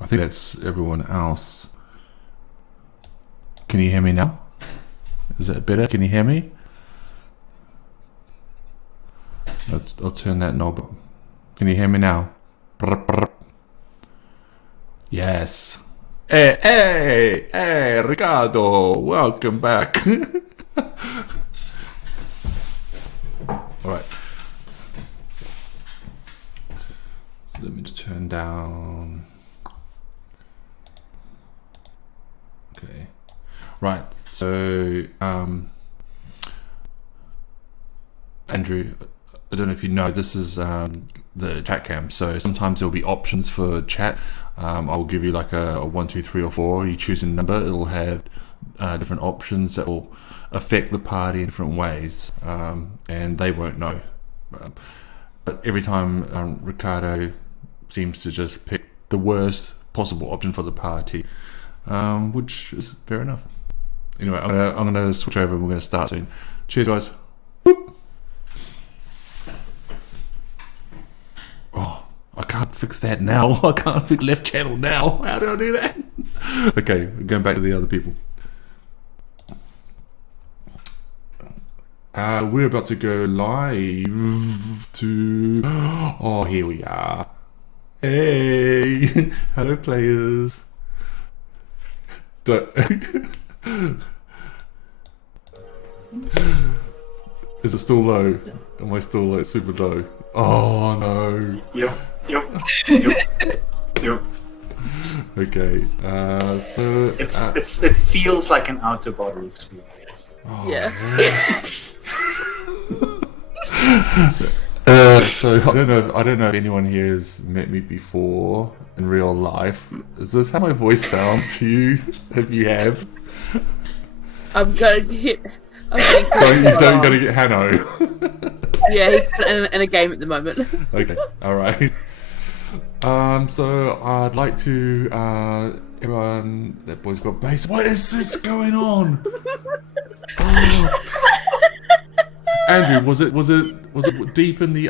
I think that's everyone else. Can you hear me now? Is that better? Can you hear me? I'll turn that knob. Can you hear me now? Yes. Hey, Ricardo, welcome back. All right. So let me just turn down. Okay. Right. So, Andrew, I don't know if you know, this is the chat cam. So sometimes there'll be options for chat. I'll give you like a 1, 2, 3, or 4. You choose a number. It'll have different options that will affect the party in different ways, and they won't know. But every time Ricardo seems to just pick the worst possible option for the party, which is fair enough. Anyway, I'm gonna switch over and we're gonna start soon. Cheers, guys. Whoop. Oh, I can't fix that now. I can't fix left channel now. How do I do that? Okay, we're going back to the other people. We're about to go live to... Oh, here we are. Hey! Hello, players. Is it still low? Am I still like super low? Oh no. Yep. Okay. So it feels like an outer body experience. Oh, yeah. So I don't know if anyone here has met me before in real life. Is this how my voice sounds to you? If you have, I'm going to hit. don't go to get Hanno. Yeah, he's in a game at the moment. Okay, all right. So I'd like to everyone. That boy's got bass. What is this going on? Oh. Andrew, was it deep in the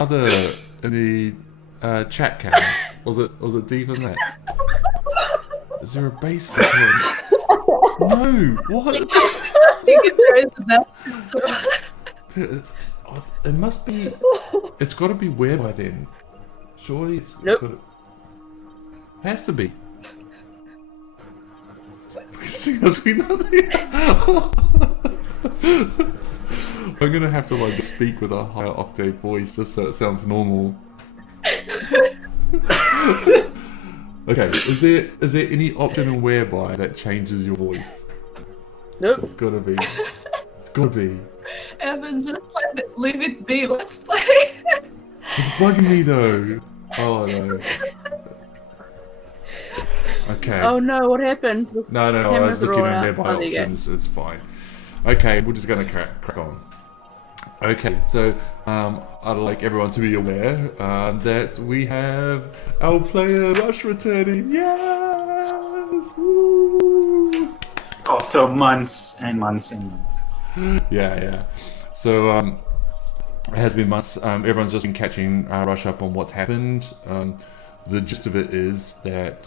chat cam? Was it deep in that? Is there a bass filter? No. What? I think there is a bass filter. It must be. It's got to be whereby then. Surely it's. Nope. Has to be. As we know I'm gonna have to like speak with a higher octave voice just so it sounds normal. Okay, is there any option in whereby that changes your voice? Nope. It's gotta be. It's gotta be. Evan, just leave it be. Let's play. It's bugging me though. Oh no. Okay. Oh no, what happened? No. I Cameras was are looking all at out. nearby Oh, there you go. options. It's fine. Okay, we're just gonna crack on. Okay, so I'd like everyone to be aware that we have our player Rush returning. Yes! Woo! After months and months and months. Yeah. So it has been months. Everyone's just been catching Rush up on what's happened. The gist of it is that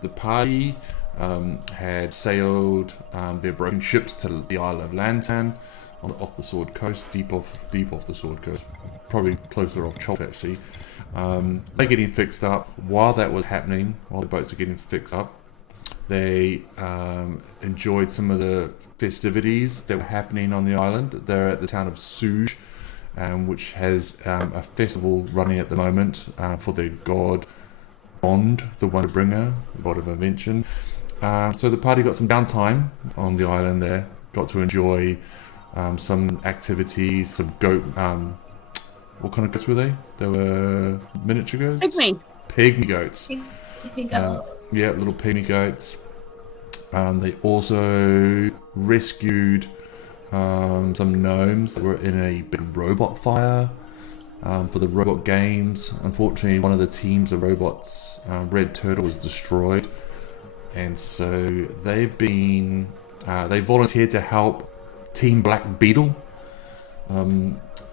the party had sailed their broken ships to the Isle of Lantan, off the Sword Coast, deep off the Sword Coast, probably closer off Chop actually. They're getting fixed up. While that was happening, while the boats are getting fixed up, they enjoyed some of the festivities that were happening on the island. They're at the town of Suge, which has a festival running at the moment for their god Bond, the Wonderbringer, the god of invention. So the party got some downtime on the island there, got to enjoy some activities, some goat. What kind of goats were they? They were miniature goats? Pygmy goats. Yeah, little pygmy goats. They also rescued some gnomes that were in a big robot fire for the robot games. Unfortunately, one of the teams of robots, Red Turtle, was destroyed. And so they've been, they volunteered to help Team Black Beetle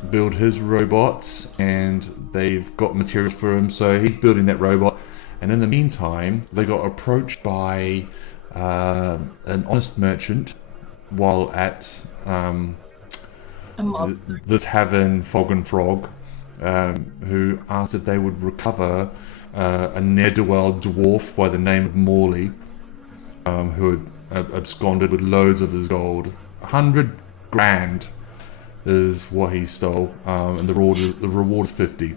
build his robots, and they've got materials for him. So he's building that robot, And in the meantime, they got approached by an honest merchant while at the tavern Fog and Frog, who asked if they would recover a ne'er-do-well dwarf by the name of Morley, who had absconded with loads of his gold. 100 grand is what he stole, and the reward is 50.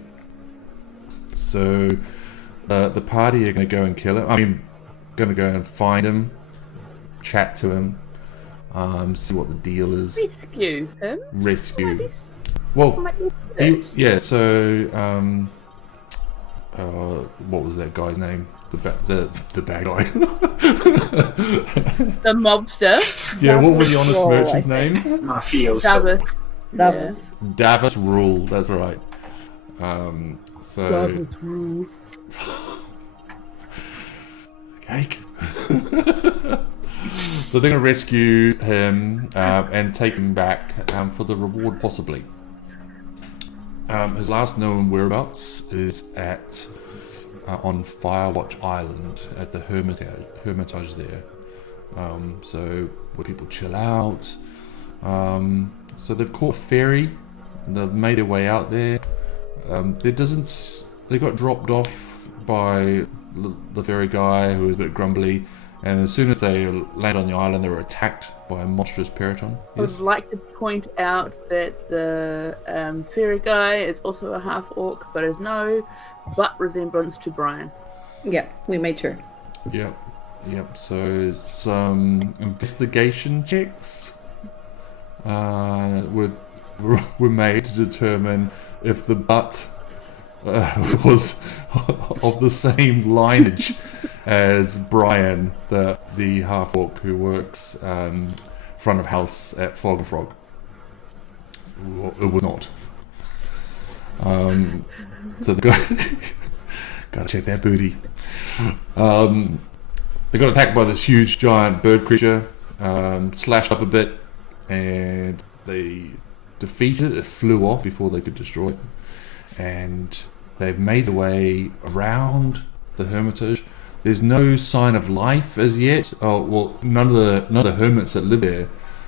So the party are going to go and kill him. I mean, going to go and find him, chat to him, see what the deal is. Rescue him? Rescue. Well, so what was that guy's name? The bad guy. The mobster. Yeah, what was the honest merchant's name? Mafioso. Davos. Davos Rule, that's right. Davos Rule. Cake. So they're going to rescue him and take him back for the reward, possibly. His last known whereabouts is at on Firewatch Island at the Hermitage there. So where people chill out. So they've caught a ferry. And they've made their way out there. They got dropped off by the ferry guy who was a bit grumbly. And as soon as they land on the island, they were attacked by a monstrous periton. I would like to point out that the fairy guy is also a half-orc, but has no butt resemblance to Brian. Yeah, we made sure. Yep. So some investigation checks were made to determine if the butt was of the same lineage as Brian, the half-orc who works front of house at Fog and Frog. It was not. So they gotta check that booty. They got attacked by this huge giant bird creature, slashed up a bit, and they defeated it. It flew off before they could destroy it. And they've made their way around the Hermitage. There's no sign of life as yet. Oh well, none of the hermits that live there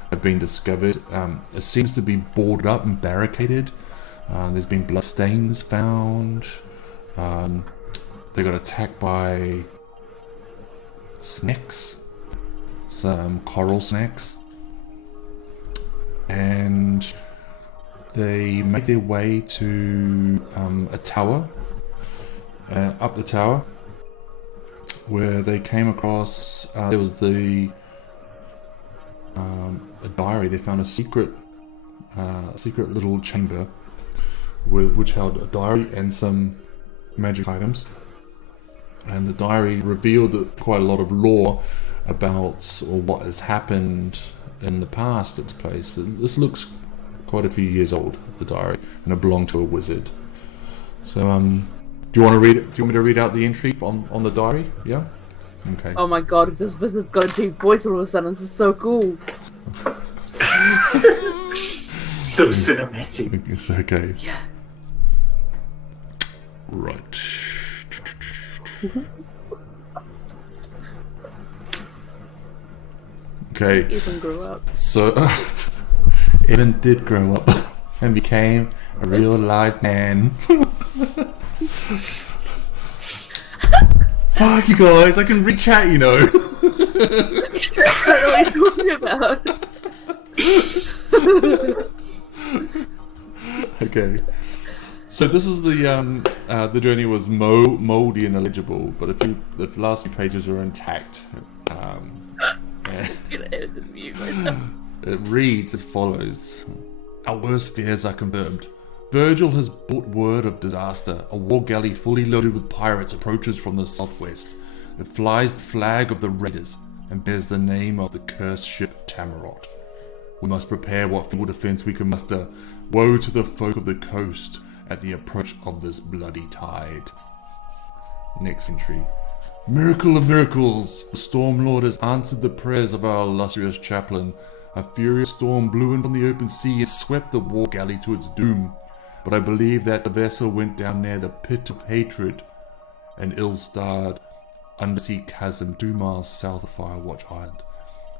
have been discovered. It seems to be boarded up and barricaded. There's been bloodstains found. They got attacked by snakes, some coral snakes, and they made their way to a tower, up the tower, where they came across, there was a diary. They found a secret little chamber which held a diary and some magic items. And the diary revealed quite a lot of lore about what has happened in the past at this place. This looks quite a few years old, the diary, and it belonged to a wizard. So, do you want to read it? Do you want me to read out the entry on the diary? Yeah? Okay. Oh my god, this wizard's got a deep voice all of a sudden. This is so cool. So cinematic. It's okay. Yeah. Right. Okay. Ethan grew up. So, Evan did grow up and became a real live man. Fuck you guys, I can read chat, you know. I don't know what you're talking about. Okay. So this is the journey was moldy and illegible, but the last few pages are intact. It reads as follows: Our worst fears are confirmed. Virgil has brought word of disaster. A war galley fully loaded with pirates approaches from the southwest. It flies the flag of the raiders and bears the name of the cursed ship Tammeraut. We must prepare what feeble defense we can muster. Woe to the folk of the coast at the approach of this bloody tide. Next entry. Miracle of miracles! The Storm Lord has answered the prayers of our illustrious chaplain. A furious storm blew in from the open sea and swept the war galley to its doom. But I believe that the vessel went down near the pit of hatred. an ill-starred undersea chasm 2 miles south of Firewatch Island.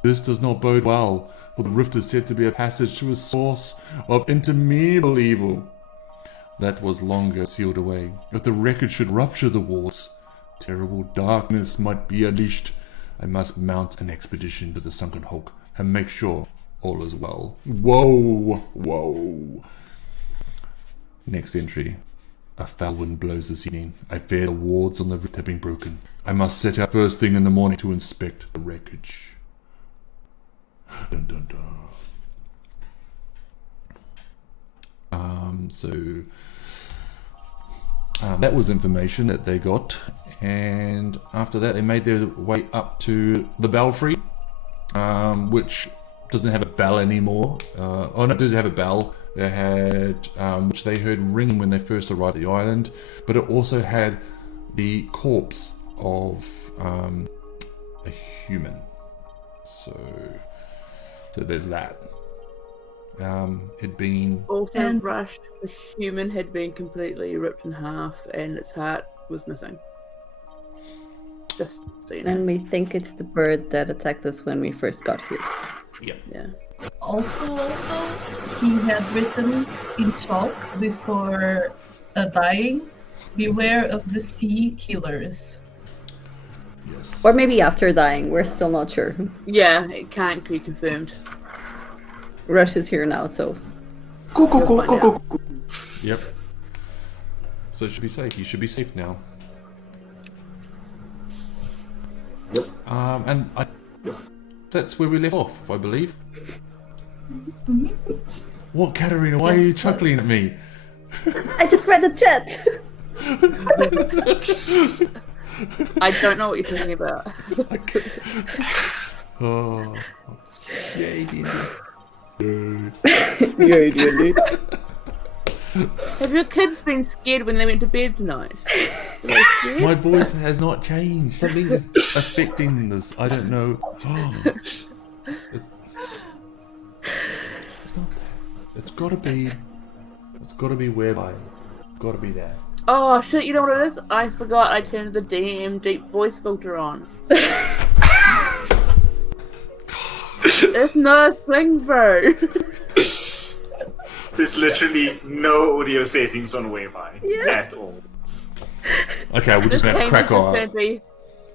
This does not bode well, for the rift is said to be a passage to a source of interminable evil that was longer sealed away. If the wreckage should rupture the walls, terrible darkness might be unleashed. I must mount an expedition to the sunken hulk and make sure all is well. Whoa, whoa. Next entry. A foul wind blows this evening. I fear the wards on the rift have been broken. I must set out first thing in the morning to inspect the wreckage. Dun, dun, dun. That was information that they got, and after that they made their way up to the belfry, which doesn't have a bell anymore. Oh no, it does have a bell. They had, which they heard ringing when they first arrived at the island, but it also had the corpse of a human. So there's that. Had been Also rushed. The human had been completely ripped in half, and its heart was missing. Just so you know. And we think it's the bird that attacked us when we first got here. Yeah. Also, he had written in chalk before dying, "Beware of the sea killers." yes. Or maybe after dying, we're still not sure. Yeah, it can't be confirmed. Rush is here now, so... Yep. So it should be safe. You should be safe now. Yep. And that's where we left off, I believe. What, Katarina? Why are you chuckling at me? I just read the chat! I don't know what you're talking about. Oh, yay, D&D. Have your kids been scared when they went to bed tonight? My voice has not changed. Something is affecting this. I don't know. It's not that. It's gotta be whereby. Gotta be that. Oh shit, you know what it is? I forgot I turned the DM deep voice filter on. It's not a thing, bro. There's literally no audio settings on Whereby at all. Okay, we're just gonna have to crack on.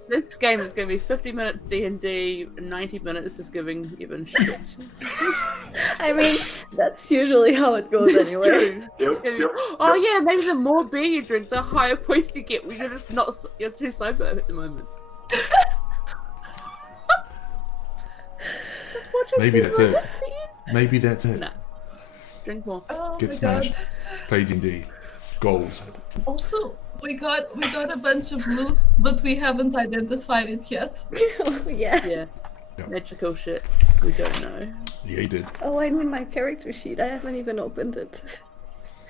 This game is going to be 50 minutes D&D, 90 minutes just giving even shit. I mean, that's usually how it goes It's anyway. true. Oh yeah, maybe the more beer you drink, the higher points you get when you're just not, you're too sober at the moment. Maybe that's it. Maybe that's it. Nah. Drink more. Oh Get my smashed. god. Play D&D. Goals. Also, we got a bunch of loot, but we haven't identified it yet. Oh, yeah. Yeah. Yeah. Magical shit. We don't know. Yeah, he did. Oh, I need my character sheet. I haven't even opened it.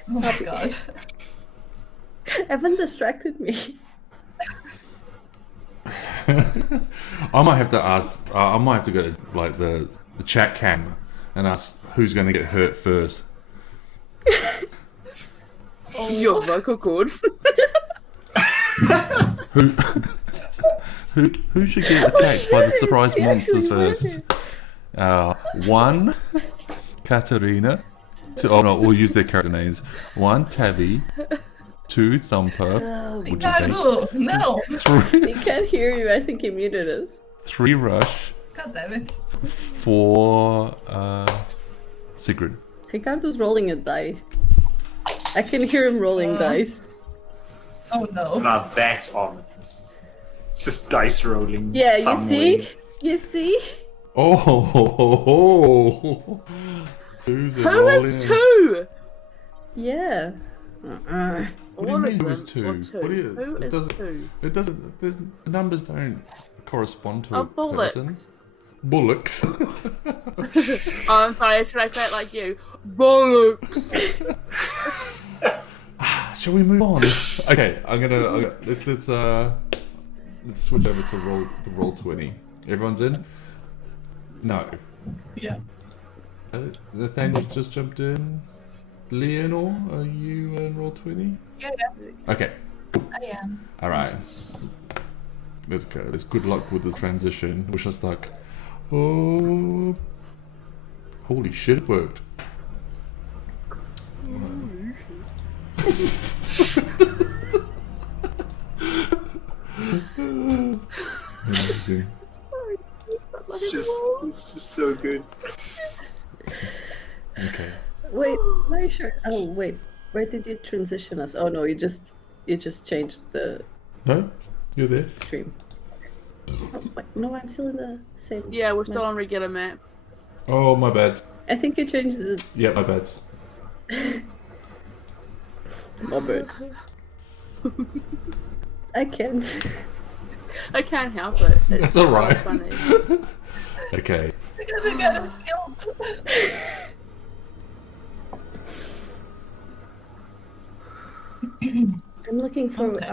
Oh my god. Evan distracted me. I might have to ask. I might have to go to like the chat cam and ask who's going to get hurt first. Your vocal cords. Who should get attacked by the surprise monsters first? 1, Katarina. 2, oh no, we'll use their character names. 1, Tavi. 2, Thumper. Which is Ricardo, no! 3, He can't hear you. I think he muted us. 3, Rush. God damn it. 4, Sigrid. Ricardo's rolling a die. I can hear him rolling dice. Oh no. Now that's ominous. It's just dice rolling. Yeah, some you see? way. You see? Oh, Two's a Who roll is in. 2? Yeah. What do you mean who is 2? What do you? Who It is doesn't. 2? It doesn't. The numbers don't correspond to Oh, a bullocks. person. Bullocks. Oh, I'm sorry, should I say it like you? Bollocks! Shall we move on? Okay, let's switch over to roll 20. Everyone's in? No. Yeah. Nathaniel just jumped in. Leonor, are you in roll 20? Yeah. Okay. I I am. All right. Let's go. Let's good luck with the transition. Wish us luck. Oh, holy shit! It worked. Amazing. It's just so good. Okay. Wait, my shirt. Oh wait, where did you transition us? Oh no, you just changed the No, you're there. stream. Oh, wait, no, I'm still in the same. Yeah, we're still map. on regular map. Oh, my bad. I think you changed the Yeah, my bad. birds. I can't. I can't help it. It's That's so alright. funny. Okay. Because I got us killed. I'm looking for Okay.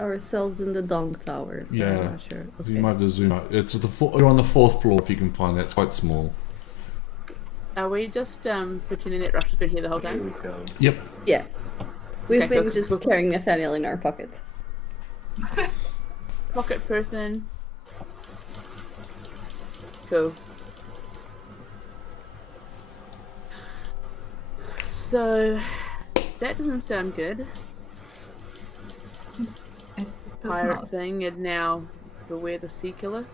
ourselves in the Dong Tower. but Yeah. I'm not sure. You Okay. might have to zoom out. It's you're on the 4th floor if you can find that. It's quite small. Are we just pretending that Rush has been here the whole Here we time? go. Yep. Yeah. We've Okay, been cool, just cool, cool. carrying Nathaniel in our pocket. Pocket person. Cool. So that doesn't sound good. It does Pirate not. thing, and now beware the sea killer.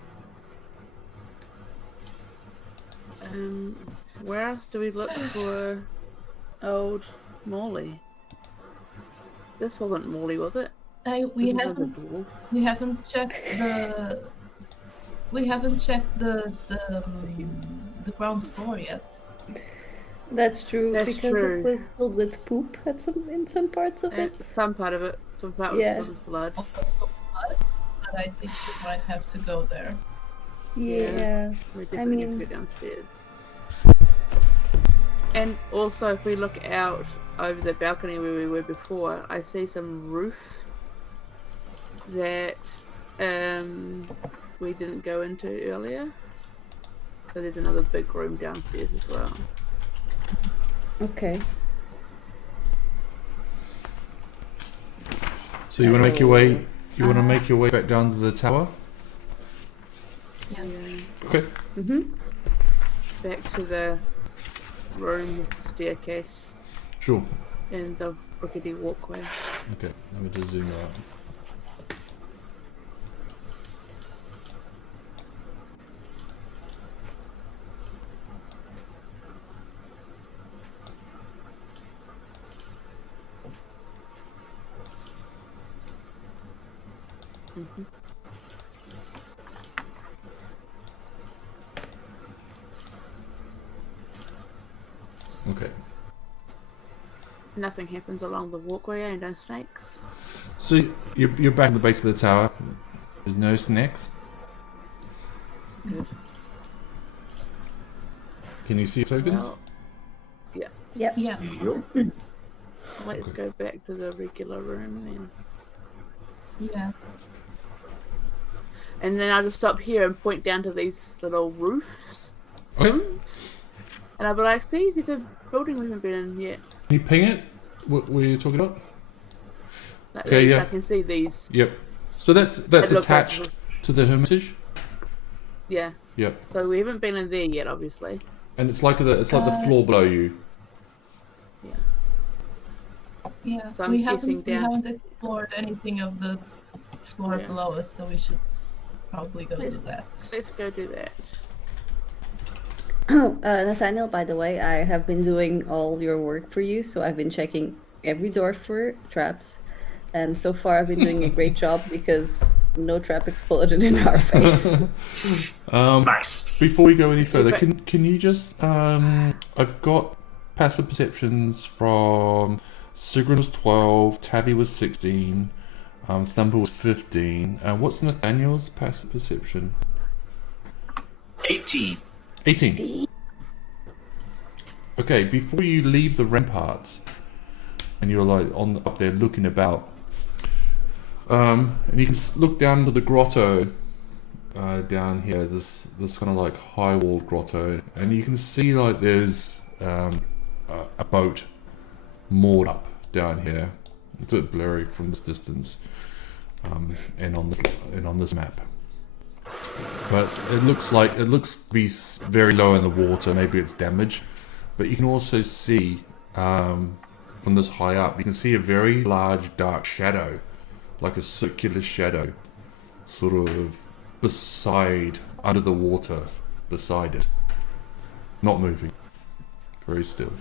Where else do we look for old Morley? This wasn't Morley, was it? We This is haven't another dwarf. we haven't checked the ground floor yet. That's true That's because true. it was filled with poop in some parts of it. Some part of it. Some part Yeah. was blood. Also blood, but I think we might have to go there. Yeah. We definitely mean- need to go downstairs. And also, if we look out over the balcony where we were before, I see some roof that we didn't go into earlier. So there's another big room downstairs as well. Okay. So you want to make your way. You want to make your way back down to the tower. Yes. Okay. Back to the room with the staircase Sure. and the rickety walkway. Okay. Let me just zoom out. Okay. Nothing happens along the walkway, and no snakes. So you're back at the base of the tower. There's no snakes. Good. Can you see your tokens? Well, Yep. Yeah. let's go back to the regular room then. Yeah. And then I'll just stop here and point down to these little roofs. Okay. And I'll be like, see, there's a building we haven't been in yet. Can you ping it? What were you talking about? Like Okay, these, yeah. I can see these. Yep. So that's It looks like- attached to the hermitage. Yeah. Yep. So we haven't been in there yet, obviously. And it's like the floor below you. Yeah. Yeah. So I'm we guessing haven't we down- haven't explored anything of the floor Yeah. below us, so we should probably go do Let's- that. Let's go do that. Nathaniel, by the way, I have been doing all your work for you, so I've been checking every door for traps, and so far I've been doing a great job because no trap exploded in our face. Nice. Before we go any further, but- can you just I've got passive perceptions from Sigrun was 12, Tabby was 16, Thumper was 15. What's Nathaniel's passive perception? 18. 18. Okay, before you leave the ramparts, and you're like up there looking about, and you can look down to the grotto down here. This kind of like high walled grotto, and you can see like there's a boat moored up down here. It's a bit blurry from this distance, and on this map. But it looks to be very low in the water. Maybe it's damaged, but you can also see from this high up, you can see a very large dark shadow, like a circular shadow, sort of under the water, beside it, not moving, very still.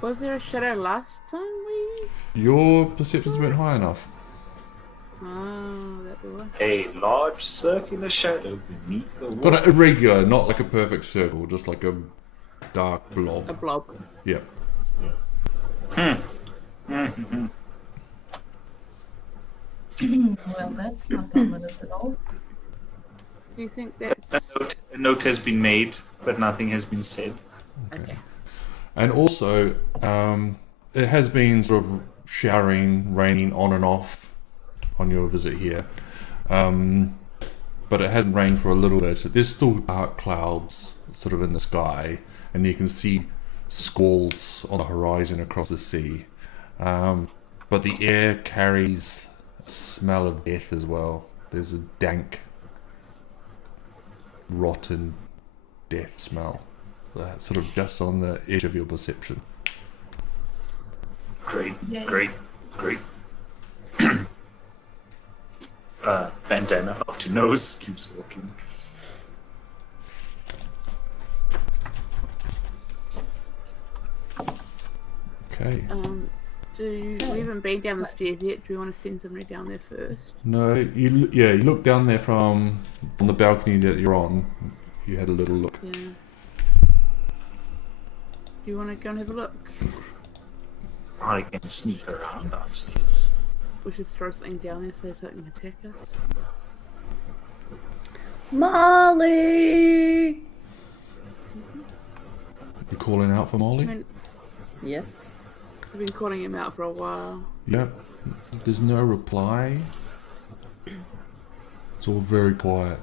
Was there a shadow last time we? Your perceptions weren't high enough. Oh, that'd be why. A large circular shadow beneath the water. But irregular, not like a perfect circle, just like a dark blob. A blob. Yep. Well, that's not ominous at all. Do you think that's A note has been made, but nothing has been said. okay? And also, it has been sort of showering, raining on and off on your visit here. But it hasn't rained for a little bit. There's still dark clouds sort of in the sky, and you can see squalls on the horizon across the sea. But the air carries a smell of death as well. There's a dank, rotten death smell. That's sort of just on the edge of your perception. Great, Yay. great. Bandana up to nose, keeps walking. Okay. We haven't been down the stairs yet. Do you want to send somebody down there first? No, you look down there from the balcony that you're on. You had a little look. Yeah. Do you want to go and have a look? I can sneak around downstairs. We should throw something down there so something can attack us. Molly! You calling out for I Molly? mean, Yeah. I've been calling him out for a while. Yep. There's no reply. It's all very quiet.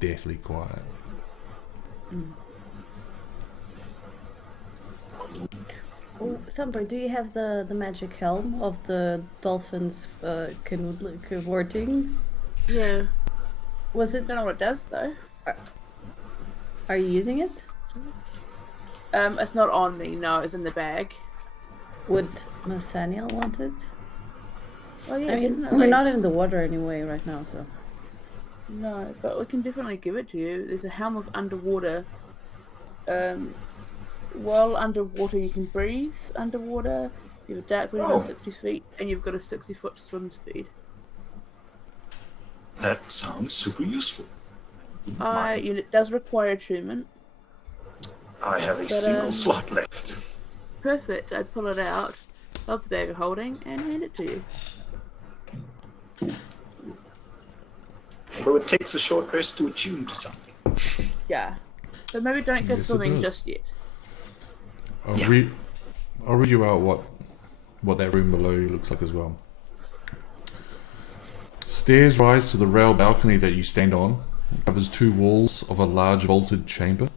Deathly quiet. Oh, Thumper, do you have the magic helm of the dolphins cavorting? Yeah. Was it? Don't know what it does though. Are you using it? It's not on me. No, it's in the bag. Would Nathaniel want it? Oh yeah, I mean, definitely. we're not in the water anyway right now, so. No, but we can definitely give it to you. There's a helm of underwater. While underwater, you can breathe underwater. You have a dark vision of 60 feet, and you've got a 60-foot swim speed. That sounds super useful. Mind. It does require attunement. I have a But, single slot left. Perfect. I pull it out of the bag of holding and hand it to you. Although it takes a short rest to attune to something. Yeah. But maybe don't go Yes, it swimming does. just yet. I'll Yeah. read you out what that room below you looks like as well. Stairs rise to the rail balcony that you stand on. It covers two walls of a large vaulted chamber.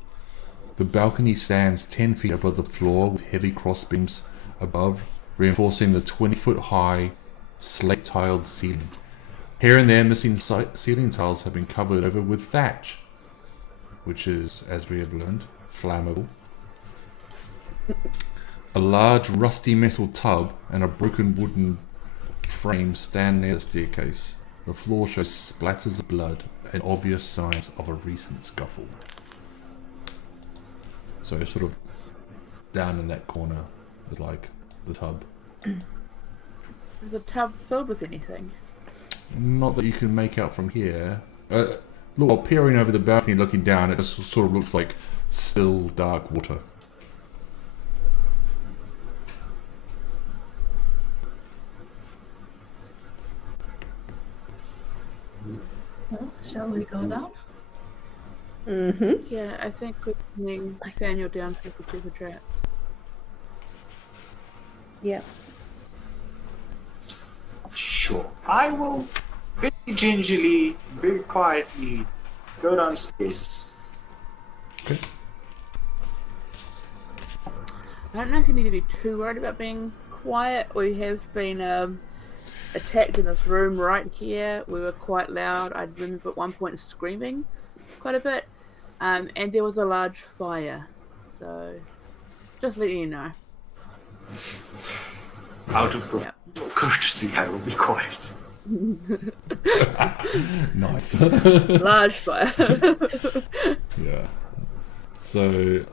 The balcony stands 10 feet above the floor with heavy crossbeams above, reinforcing the 20-foot high slate-tiled ceiling. Here and there, missing ceiling tiles have been covered over with thatch, which is, as we have learned, flammable. A large rusty metal tub and a broken wooden frame stand near the staircase. The floor shows splatters of blood and obvious signs of a recent scuffle. So it's sort of down in that corner is like the tub. Is the tub filled with anything? Not that you can make out from here. Look, peering over the balcony, looking down, it just sort of looks like still dark water. Well, shall we go down? Mm-hmm. Yeah, I think we're sending Nathaniel down for the traps. Yeah. Sure. I will very gingerly, very quietly go downstairs. I don't know if you need to be too worried about being quiet. We have been attacked in this room right here. We were quite loud. I remember at one point screaming quite a bit. And there was a large fire. So, just letting you know. Out of professional courtesy, I will be quiet. Nice. Large fire. Yeah. So,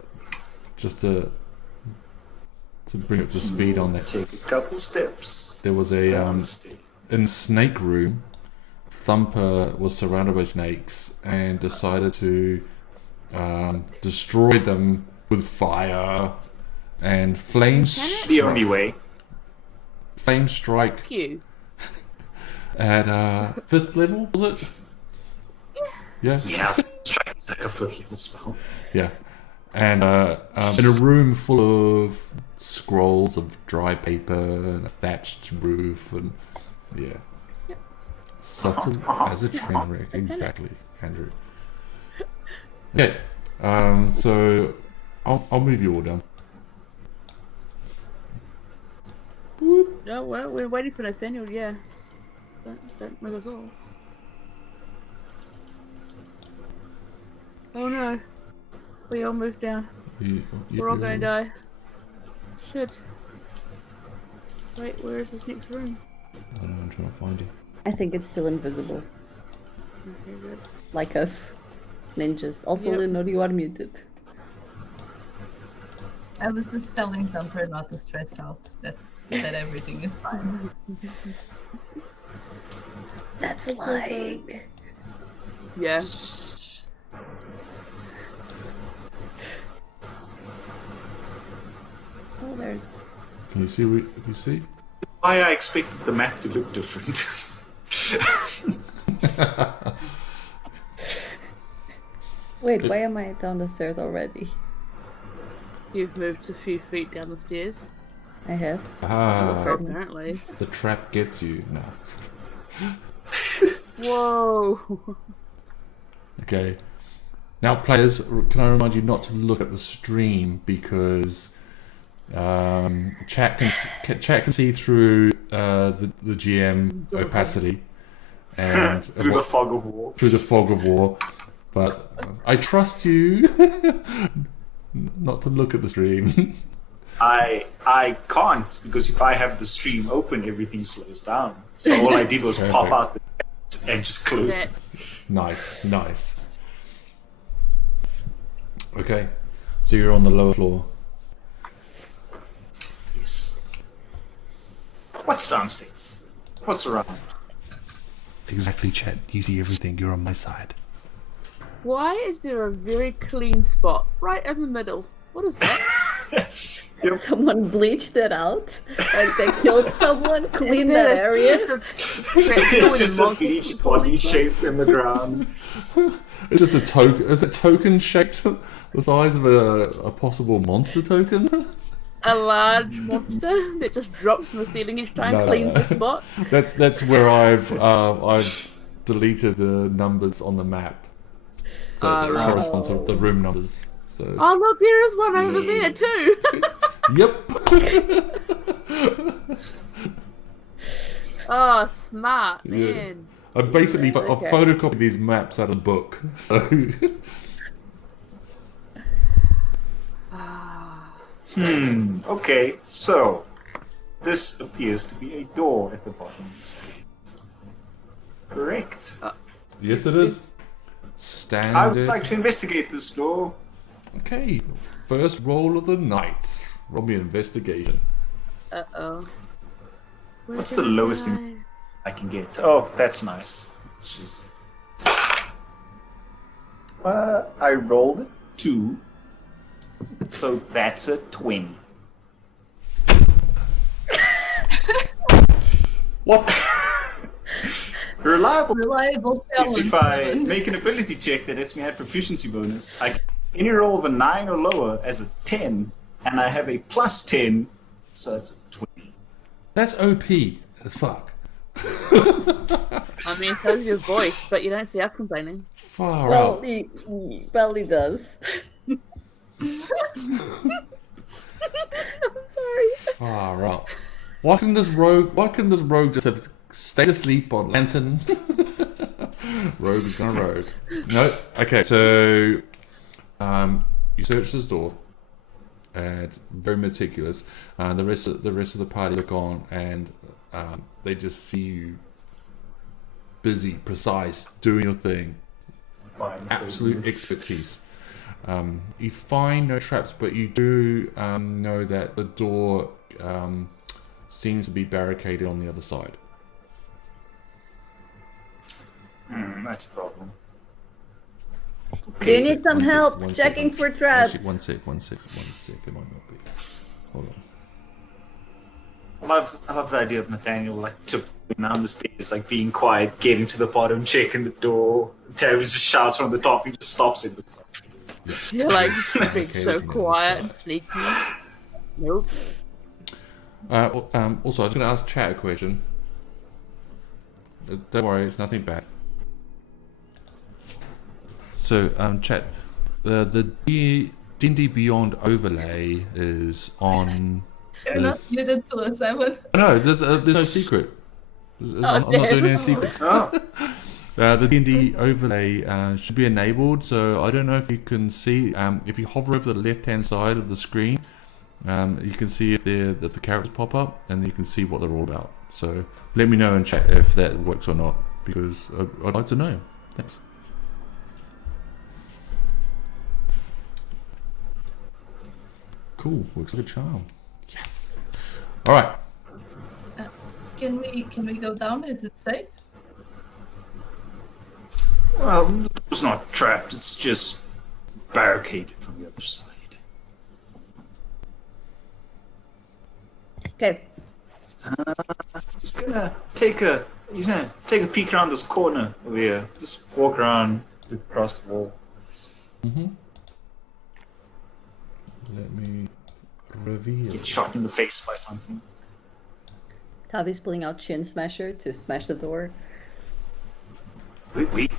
just to bring up the speed on that, Take a couple steps. there was a down the stairs. in Snake Room. Thumper was surrounded by snakes and decided to destroy them with fire and flames. The only way. Flame strike You. at 5th level, was it? Yeah. Yeah, strike is like a 5th level spell. Yeah. And in a room full of scrolls of dry paper and a thatched roof and yeah. Subtle as a train wreck, exactly, Andrew. Okay. So I'll move you all down. No, well, we're waiting for Nathaniel, yeah. Don't move us all. Oh no. We all moved down. We're all gonna die. Shit. Wait, where is this next room? I don't know, I'm trying to find you. I think it's still invisible, Okay, good. like us, ninjas. Also, Yep. Lino, you are muted. I was just telling Thumper not to stress out. That everything is fine. That's like... Yeah. Oh, there. Can you see? Can you see? Why I expected the map to look different. Wait, why am I down the stairs already? You've moved a few feet down the stairs. I have. Apparently. The trap gets you. No. Whoa. Okay. Now, players, can I remind you not to look at the stream because chat can see through the GM opacity and Through the fog of war. through the fog of war. But I trust you not to look at the stream. I can't, because if I have the stream open, everything slows down. So all I did was pop out the and just close it. Nice. Okay, so you're on the lower floor. Yes. What's downstairs? What's around? Exactly, Chet. You see everything. You're on my side. Why is there a very clean spot right in the middle? What is that? Someone bleached it out, like they killed someone, cleaned that area. It's just a bleached body shape in the ground. It's just a token. Is it token shaped the size of a possible monster token? A large monster that just drops from the ceiling each time, No. cleans the spot. That's where I've deleted the numbers on the map, so they right. correspond to the room numbers. So Oh look, there is one over there too. yep. Oh, smart Yeah. man. I basically I've Okay. photocopied these maps out of a book. So Okay, so this appears to be a door at the bottom of the stairs. Correct. yes, it is. I would Standard. like to investigate this door. Okay, first roll of the night. Roll me an investigation. Uh-oh. What's the lowest thing I can get? Oh, that's nice. Just... I rolled 2, so that's a 20. What? Reliable Reliable is if I talent. make an ability check that lets me add proficiency bonus. I any roll of a 9 or lower as a 10, and I have a plus 10, so it's a 20. That's OP as fuck. I mean, so's your voice, but you don't see us complaining. Far Well, out. he does. I'm sorry. Far out. Why can this rogue just have stayed asleep on lantern? Rogue is gonna rogue. No. Okay, so you search this door and very meticulous. The rest of the party look on and they just see you busy, precise, doing your thing. Fine, Absolute expertise. You find no traps, but you do know that the door seems to be barricaded on the other side. That's a problem. Do you need some One sec, help one sec, checking one- for traps? Actually, one sec. It might not be. Hold on. I love the idea of Nathaniel like tipping down the stairs, like being quiet, getting to the bottom, checking the door. Terry just shouts from the top. He just stops it. It's like, You're like being Okay, so quiet and sneaky. Nope. Also, I was going to ask Chat a question. Don't worry, it's nothing bad. So, Chat, the D&D Beyond overlay is on. You're not muted to us, Simon. No, there's no secret. I'm not doing any secrets. oh, The D&D overlay should be enabled, so I don't know if you can see. If you hover over the left-hand side of the screen, you can see if the characters pop up, and you can see what they're all about. So let me know in chat if that works or not, because I'd like to know. Thanks. Cool, looks like a charm. Yes. All right. Can we go down? Is it safe? well, it's not trapped. It's just barricaded from the other side. Okay. He's gonna take a peek around this corner over here. Just walk around across the wall. Let me reveal. Get shot in the face by something. Tavi's pulling out Chin Smasher to smash the door. Wait.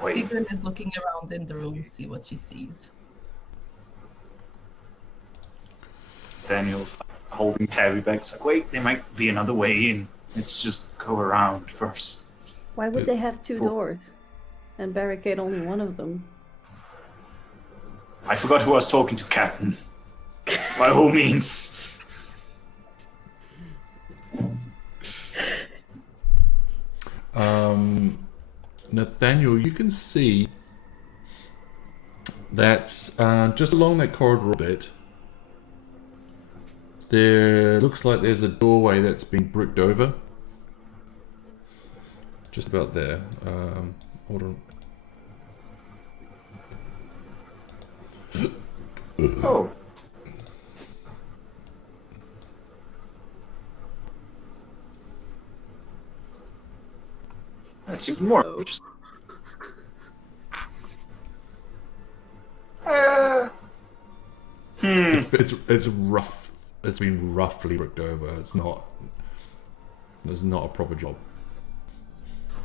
Sigrid is looking around in the room, see what she sees. Daniel's holding Tabby back. It's like, wait, there might be another way in. Let's just go around first. Why would they have two For- doors and barricade only one of them? I forgot who I was talking to, Captain. By all means. Nathaniel, you can see that just along that corridor a bit, there looks like there's a doorway that's been bricked over. Just about there. Hold on. Oh. That's even more interesting. It's rough. It's been roughly bricked over. It's not. There's not a proper job.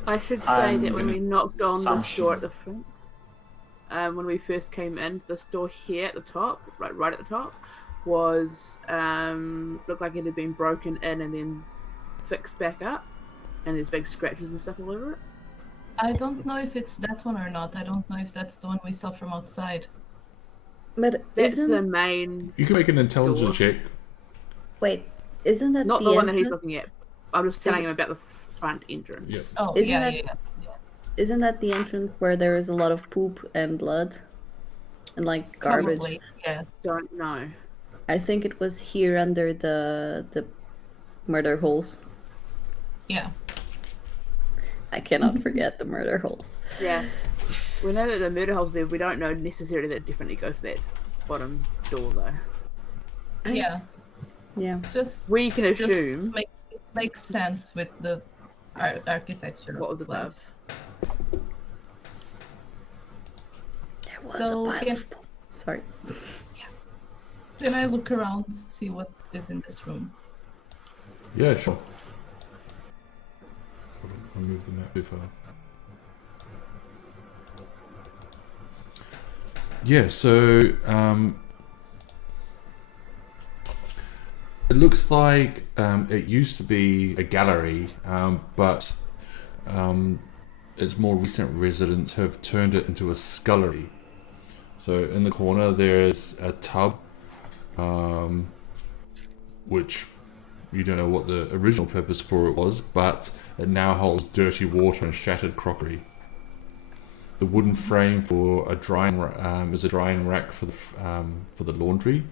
I should say I'm that when gonna we knocked on the assumption- door at the front, when we first came in, this door here at the top, right at the top, was looked like it had been broken in and then fixed back up, and there's big scratches and stuff all over it. I don't know if it's that one or not. I don't know if that's the one we saw from outside. But That's isn't the main, You can make an intelligence Door. check. wait, isn't that not the one that he's entrance? looking at. I'm just telling him about the front entrance. Yeah. Oh, Isn't yeah, that- yeah. Isn't that the entrance where there is a lot of poop and blood and like garbage? Probably, yes. Don't know. I think it was here under the murder holes. Yeah. I cannot forget the murder holes. Yeah. We know that the murder hole's there. We don't know necessarily that it definitely goes to that bottom door though. Yeah. Yeah. Just We can it just assume. it makes sense with the architecture. What of was the place. There was So, a pile can- of poop. Sorry. Can I look around, see what is in this room? Yeah, sure. Hold on, I'll move the map too far. Yeah, so It looks like it used to be a gallery, but its more recent residents have turned it into a scullery. So in the corner there's a tub, which you don't know what the original purpose for it was, but it now holds dirty water and shattered crockery. The wooden frame for a drying is a drying rack for the laundry.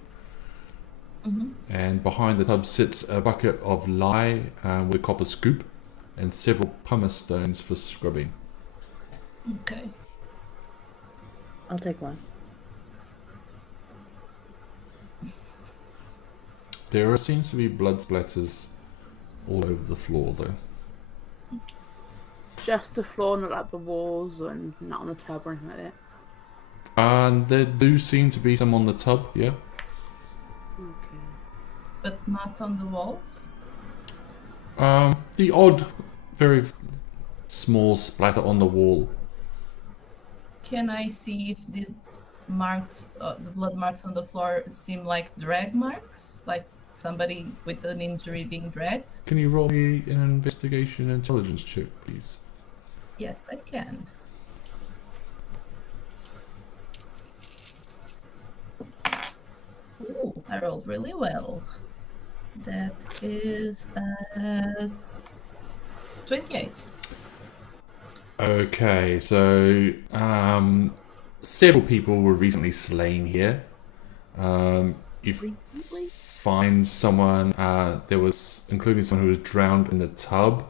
And behind the tub sits a bucket of lye with a copper scoop and several pumice stones for scrubbing. Okay. I'll take one. There seems to be blood splatters all over the floor, though. Just the floor, not like the walls, and not on the tub or anything like that. And there do seem to be some on the tub, yeah. Okay. But not on the walls? The odd, very small splatter on the wall. Can I see if the marks, the blood marks on the floor seem like drag marks? Like somebody with an injury being dragged? Can you roll me an investigation intelligence check, please? Yes, I can. Ooh, I rolled really well. That is 28. Okay, so several people were recently slain here. You Recently? find someone, there was, including someone who was drowned in the tub,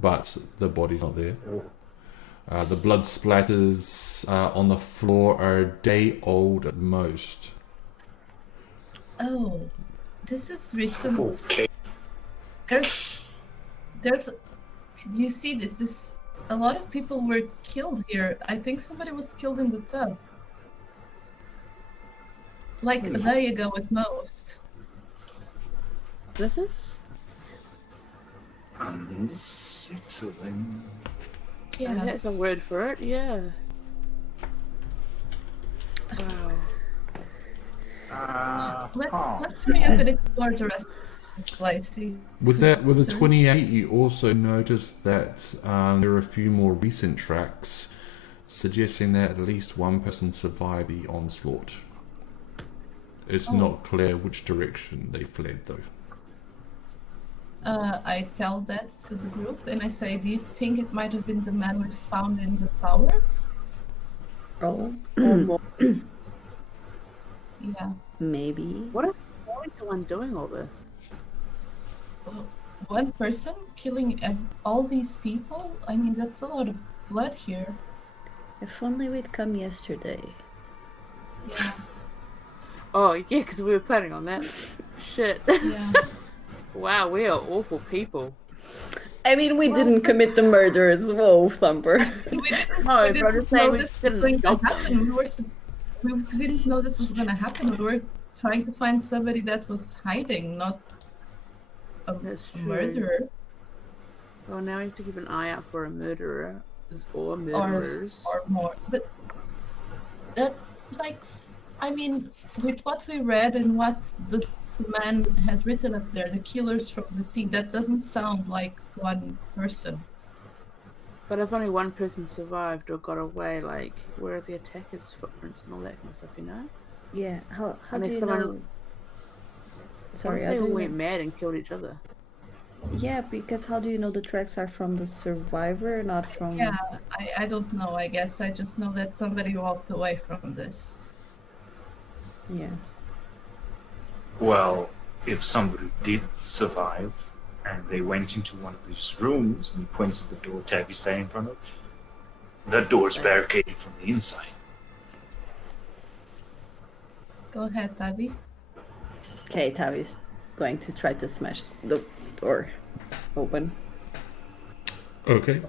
but the body's not there. The blood splatters on the floor are a day old at most. Oh, this is recent. Okay. There's, do you see this? A lot of people were killed here. I think somebody was killed in the tub. Like a day ago at most. This is? Unsettling. Yeah, That's a word for it, yeah. Wow. let's hurry up and explore the rest of this place. See With if the there's- 28, you also notice that there are a few more recent tracks suggesting that at least one person survived the onslaught. It's not clear which direction they fled, though. I tell that to the group and I say, do you think it might have been the man we found in the tower? Oh, Or more. Yeah. maybe. What is the one doing all this? One person killing all these people? I mean, that's a lot of blood here. If only we'd come yesterday. Yeah, Oh, yeah, because we were planning on that. Shit. yeah. Wow, we are awful people. I mean, we didn't commit the murders. Whoa, Thumper. We didn't, No, we but I'm didn't just saying know we this was didn't going to stop them. happen. We didn't know this was going to happen. We were trying to find somebody that was hiding, not a That's true. murderer Well, now we have to keep an eye out for a murderer or murderers. or more. But that, like, I mean, with what we read and what the man had written up there, the killers from the sea, that doesn't sound like one person. But if only one person survived or got away, like, where are the attackers' footprints and all that kind of stuff, you know? Yeah, how And do if you someone- know? Sorry, What if I they all didn't went mad and killed each other? Yeah, because how do you know the tracks are from the survivor, not from... Yeah, I don't know, I guess. I just know that somebody walked away from this. Yeah. Well, if somebody did survive and they went into one of these rooms and he points at the door Tabby's standing in front of, that door's barricaded from the inside. Go ahead, Tabby. Okay, Tavi's going to try to smash the door open. Okay.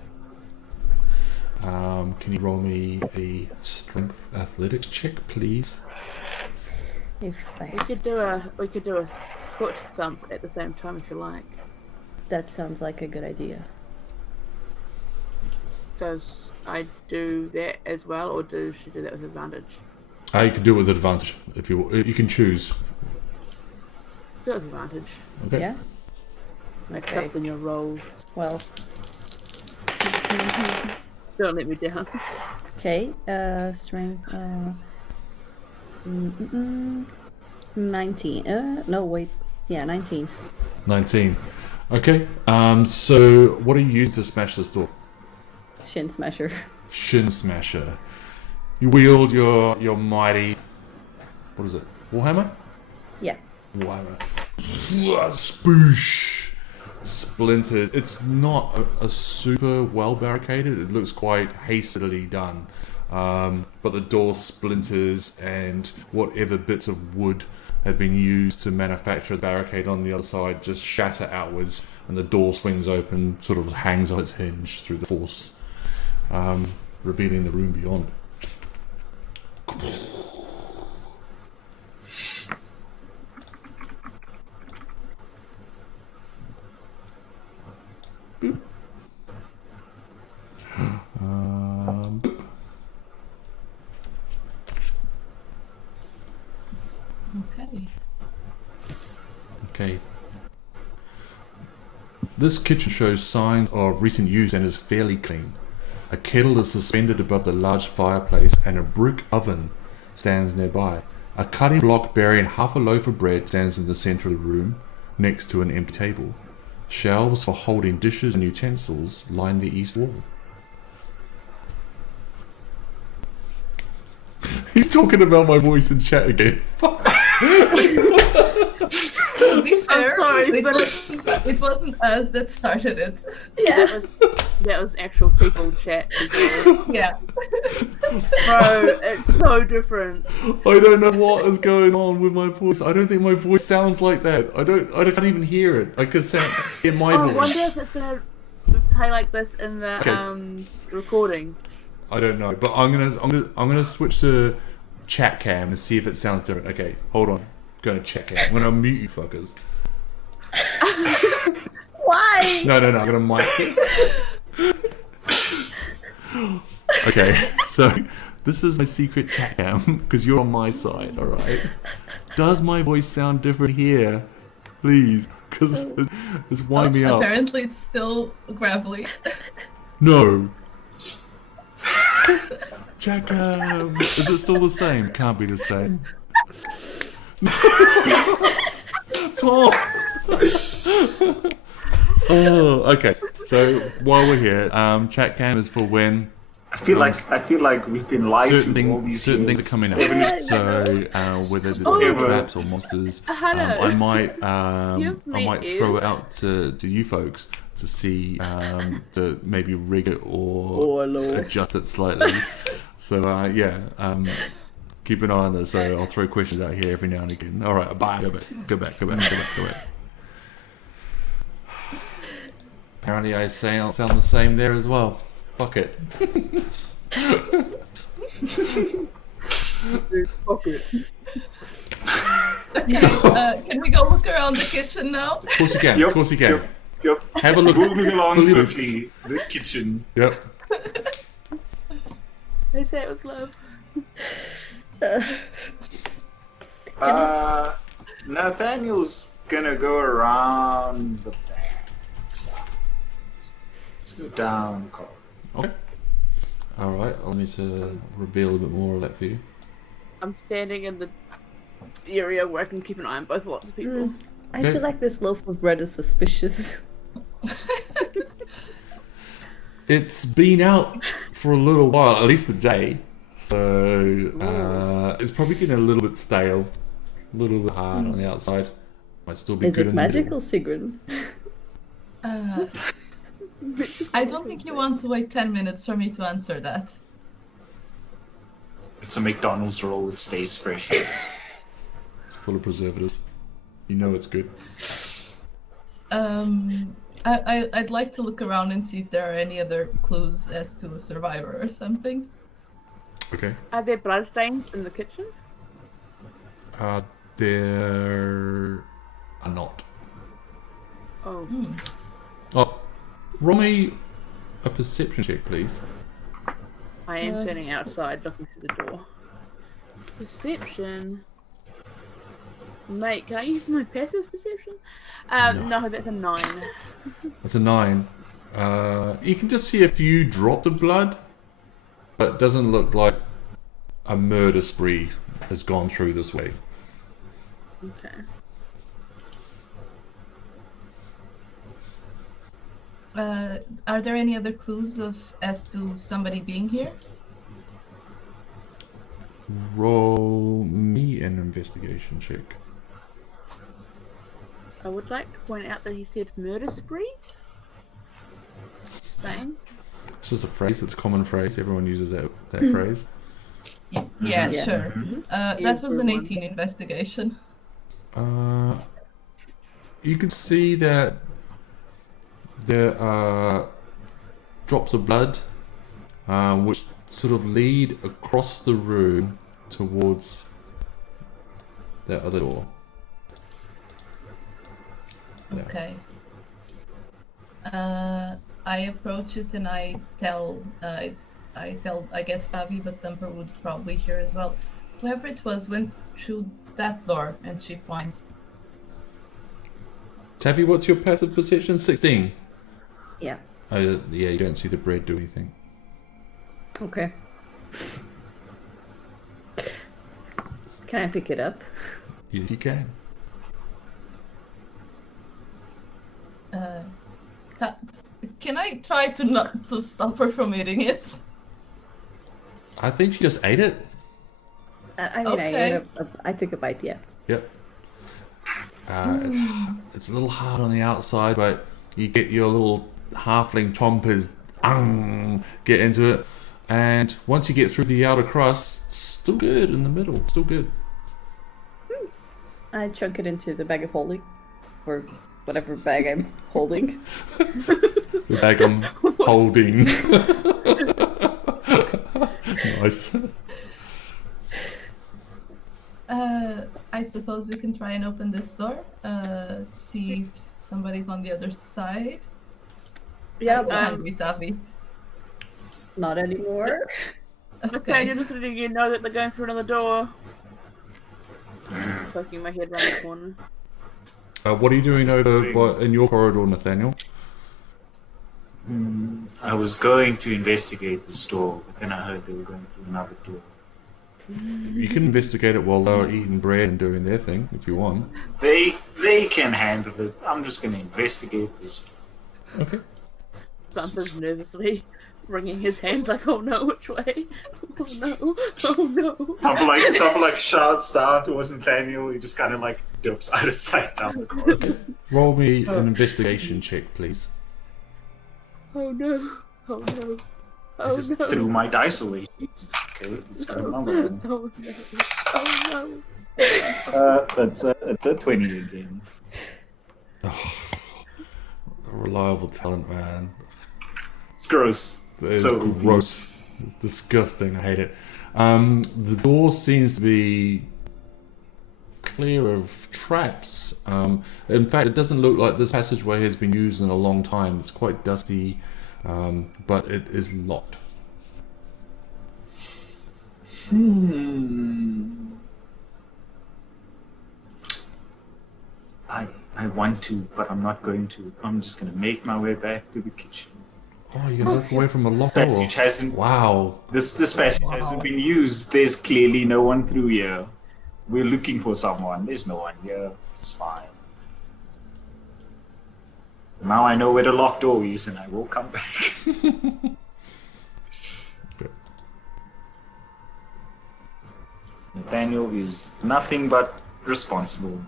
Can you roll me a strength athletics check, please? If I We could do a foot thump at the same time if you like. That sounds like a good idea. Does I do that as well, or does she do that with advantage? You can do it with advantage if you can choose. Got advantage. Okay. Yeah. I Okay. trust in your roll. Well. Don't let me down. Okay. Strength. 19. No, wait. Yeah, 19. 19. Okay. So what are you using to smash this door? Shin smasher. Shin smasher. You wield your mighty. What is it? Warhammer? Yeah. Warhammer. Spoosh. Splinters. It's not a super well barricaded. It looks quite hastily done. But the door splinters and whatever bits of wood had been used to manufacture the barricade on the other side just shatter outwards, and the door swings open, sort of hangs on its hinge through the force, revealing the room beyond. Boop. Boop. Okay. Okay. This kitchen shows signs of recent use and is fairly clean. A kettle is suspended above the large fireplace and a brick oven stands nearby. A cutting block bearing half a loaf of bread stands in the center of the room, next to an empty table. Shelves for holding dishes and utensils line the east wall. He's talking about my voice in chat again. To be fair, sorry, it wasn't us that started it. That was actual people chat. People. Yeah. Bro, it's so different. I don't know what is going on with my voice. I don't think my voice sounds like that. I can't even hear it. I can hear my I voice. wonder if it's gonna play like this in the recording. I don't know, but I'm gonna switch to chat cam and see if it sounds different. Okay, hold on. Gonna check it. I'm gonna mute you fuckers. Why? No, I'm gonna mic it. Okay, so this is my secret chat cam because you're on my side, all right? Does my voice sound different here, please? Because it's wind me up. Apparently, it's still gravelly. No. Chat cam. Is it still the same? Can't be the same. Tom. Oh, okay. So while we're here, chat cam is for when I feel like we've been lied to all these certain years. things are coming out. So whether there's Oh. traps or monsters, Hannah, I might Give me throw ears. it out to you folks to see to maybe rig it or adjust it slightly. So keep an eye on this. So I'll throw questions out here every now and again. All right, bye. Go back. Apparently, I sound the same there as well. Fuck it. Fuck it. Okay, can we go look around the kitchen now? Of course you can. Yep, Of course you can. Yep. Have a look. Moving along Believe it. swiftly. The kitchen. Yep. They say it was love. Nathaniel's gonna go around the back side. Let's go down the corridor. Okay. All right. I'll need to reveal a bit more of that for you. I'm standing in the area where I can keep an eye on both lots of people. I Okay. feel like this loaf of bread is suspicious. It's been out for a little while, at least a day. So it's probably getting a little bit stale, a little bit hard on the outside. Might still be Is good it in the magical, middle. Sigrun? I don't think you want to wait 10 minutes for me to answer that. It's a McDonald's roll. It stays fresh. It's full of preservatives. You know it's good. I'd like to look around and see if there are any other clues as to a survivor or something. Okay. Are there bloodstains in the kitchen? There are not. Oh. Oh, roll me a perception check, please. I am turning outside, looking through the door. Perception. Mate, can I use my passive perception? No, that's a 9. That's a 9. You can just see a few drops of blood, but it doesn't look like a murder spree has gone through this way. Okay. Are there any other clues as to somebody being here? Roll me an investigation check. I would like to point out that he said murder spree. Same. It's just a phrase. It's a common phrase. Everyone uses that phrase. Yeah, Yeah. sure. That was an 18 investigation. You can see that there are drops of blood, which sort of lead across the room towards that other door. Yeah. Okay. I approach it and I tell, I guess Tavi, but Thumper would probably hear as well. Whoever it was went through that door, and she points. Tavi, what's your passive perception? 16. Yeah. Yeah, you don't see the bread do anything. Okay. Can I pick it up? Yes, you can. Can I try to not to stop her from eating it? I think she just ate it. I mean, Okay. I took a bite, yeah. Yep. It's a little hard on the outside, but you get your little halfling chompers, get into it, and once you get through the outer crust, it's still good in the middle. Still good. I chunk it into the bag of holding, or whatever bag I'm holding. The bag I'm holding. Nice. I suppose we can try and open this door. See if somebody's on the other side. Yeah, Hungry, Tavi. not anymore. Okay, you're just letting you know that they're going through another door. Poking my head around the corner. What are you doing in your corridor, Nathaniel? I was going to investigate this door, but then I heard they were going through another door. You can investigate it while they're eating bread and doing their thing, if you want. They can handle it. I'm just going to investigate this. Okay. Thumper's nervously wringing his hands like, oh no, which way? Oh no, oh no. Thumper like shouts down towards Nathaniel. He just kind of like dips out of sight down the corridor. Roll me an investigation check, please. Oh no, oh no, I oh just no. threw my dice away. Jesus, okay, let's go another one. Oh no, oh no. That's a 20 again. A reliable talent, man. It's gross. It is So gross. It's disgusting. I hate it. The door seems to be clear of traps. In fact, it doesn't look like this passageway has been used in a long time. It's quite dusty, but it is locked. I want to, but I'm not going to. I'm just going to make my way back to the kitchen. Oh, you're gonna walk away from a locked door. Passage hasn't. Wow. This passage hasn't been used. There's clearly no one through here. We're looking for someone. There's no one here. It's fine. Now I know where the locked door is, and I will come back. Nathaniel is nothing but responsible.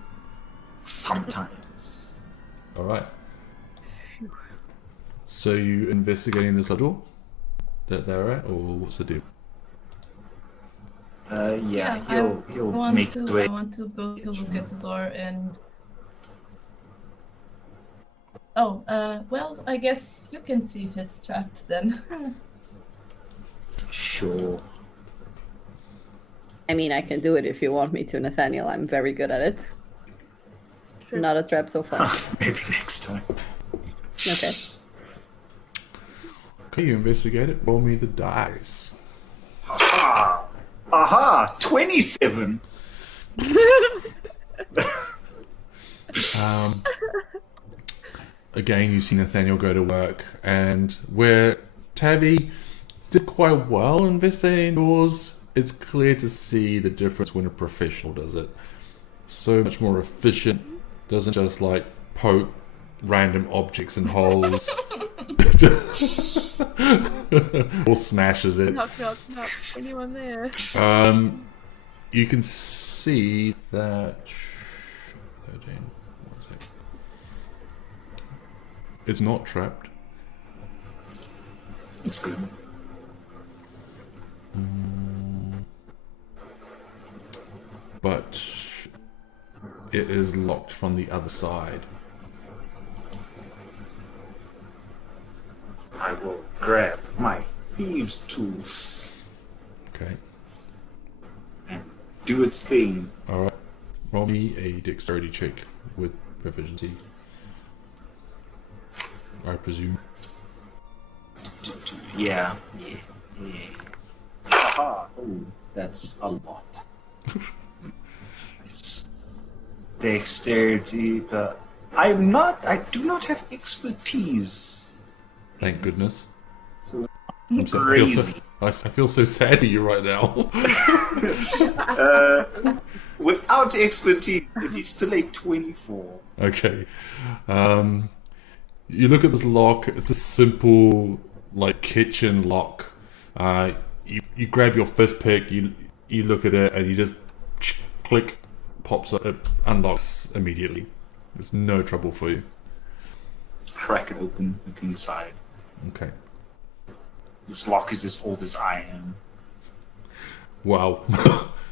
Sometimes. All right. So you investigating this door that they're at, or what's the deal? Yeah, I he'll want make to. the way. I want to go take a look at the door and. Oh, well, I guess you can see if it's trapped then. Sure. I mean, I can do it if you want me to, Nathaniel. I'm very good at it. Sure. Not a trap so far. Maybe next time. Okay. Okay, you investigate it. Roll me the dice. Aha! 27! Again, you see Nathaniel go to work, and where Tabby did quite well investigating doors, it's clear to see the difference when a professional does it. So much more efficient, doesn't just like poke random objects and holes, or smashes it. Knock, knock, knock. Anyone there? You can see that 13, what is it? It's not trapped. It's good. But it is locked from the other side. I will grab my thieves' tools Okay. and do its thing. Alright. Roll me a dexterity check with proficiency. I presume. Yeah. Haha. Oh, that's a lot. It's dexterity, but I do not have expertise. Thank goodness. So I'm so, crazy. I feel so sad for you right now. Without expertise, it is still a 24. Okay. You look at this lock, it's a simple, like, kitchen lock. You grab your first pick, you look at it, and you just click, pops up, it unlocks immediately. There's no trouble for you. Crack it open, look inside. Okay. This lock is as old as I am. Wow.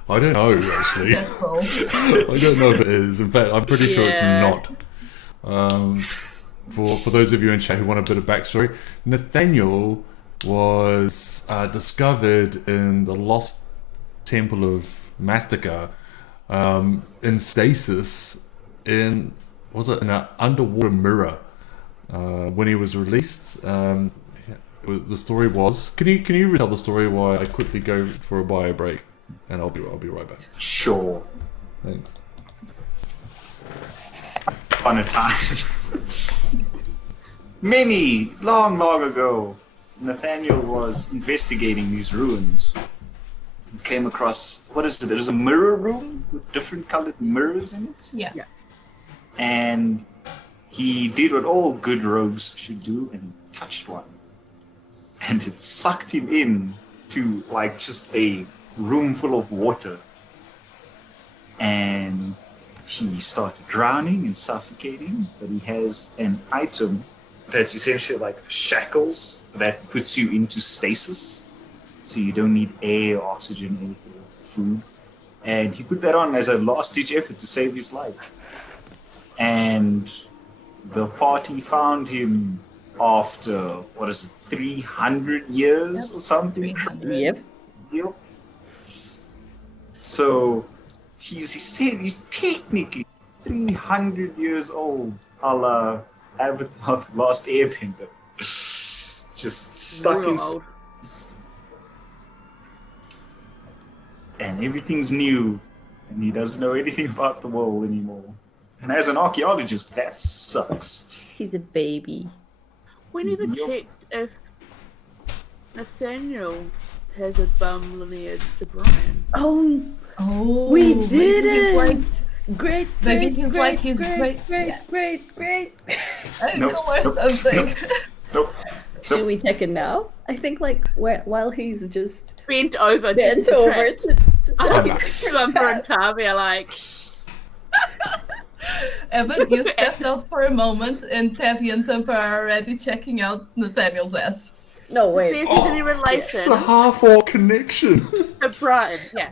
I don't know, actually. That's cool. I don't know if it is. In fact, I'm pretty sure Yeah. it's not. For those of you in chat who want a bit of backstory, Nathaniel was discovered in the lost temple of Mastica in stasis in an underwater mirror when he was released. The story was. Can you retell the story while I quickly go for a bio break, and I'll be right back. Sure. Thanks. On a time. Long ago, Nathaniel was investigating these ruins. He came across, what is it? There's a mirror room with different colored mirrors in it. Yeah. And he did what all good rogues should do and touched one. And it sucked him in to like just a room full of water. And he started drowning and suffocating, but he has an item that's essentially like shackles that puts you into stasis. So you don't need air, oxygen, anything, food. And he put that on as a last-ditch effort to save his life. And the party found him after, 300 years or something? 300. Yep. Yep. So he said he's technically 300 years old, a la Avatar The Last Airbender. Just stuck in. Real old. And everything's new, and he doesn't know anything about the world anymore. And as an archaeologist, that sucks. He's a baby. We never Yup. checked if Nathaniel has a bum lineage to Brian. Oh, Oh, we maybe did he's it! like, Great, maybe great, he's great, like his great, great- great. Nope, uncle or nope, something. Nope. Should we check it now? I think like while he's just Bent over. bent to over traps. to I check. think Lumber and Tavi are like, Evan, you stepped out for a moment, and Tavi and Thumper are already checking out Nathaniel's ass. No, see wait. if there's any It's relation a half-orc connection. to Brian. Yeah.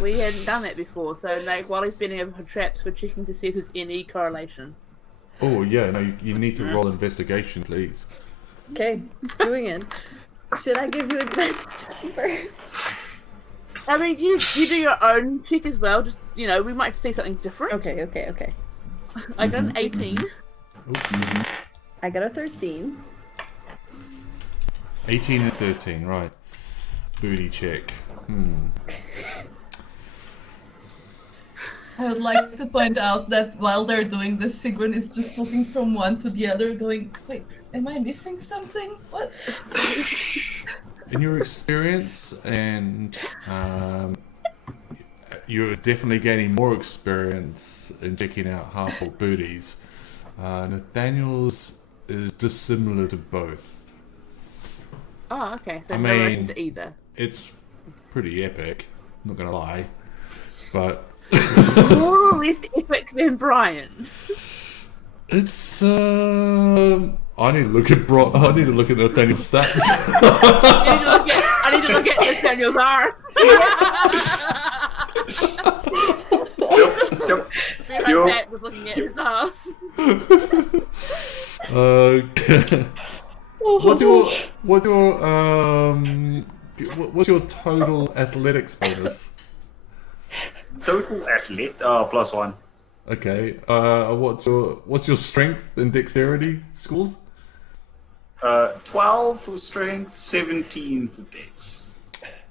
We hadn't done that before, so like while he's bending over for traps, we're checking to see if there's any correlation. Oh yeah, no, you need to roll investigation, please. Okay, doing it. Should I give you advantage first? I mean, you do your own check as well. Just we might see something different. Okay. I got an 18. I got a 13. 18 and 13, right. Booty check. I would like to point out that while they're doing this, Sigrun is just looking from one to the other, going, wait, am I missing something? What? In your experience, and you're definitely gaining more experience in checking out half-orc booties. Nathaniel's is dissimilar to both. Oh, okay. So I no relation mean- to either. It's pretty epic, not gonna lie, but More or less epic than Brian's. it's I need to look at Nathaniel's stats. I need to look at Nathaniel's arm. Yep. Be right Yo. back with looking at his ass. What's your total athletics bonus? Total athlete, +1. Okay. What's your strength and dexterity scores? 12 for strength, 17 for dex.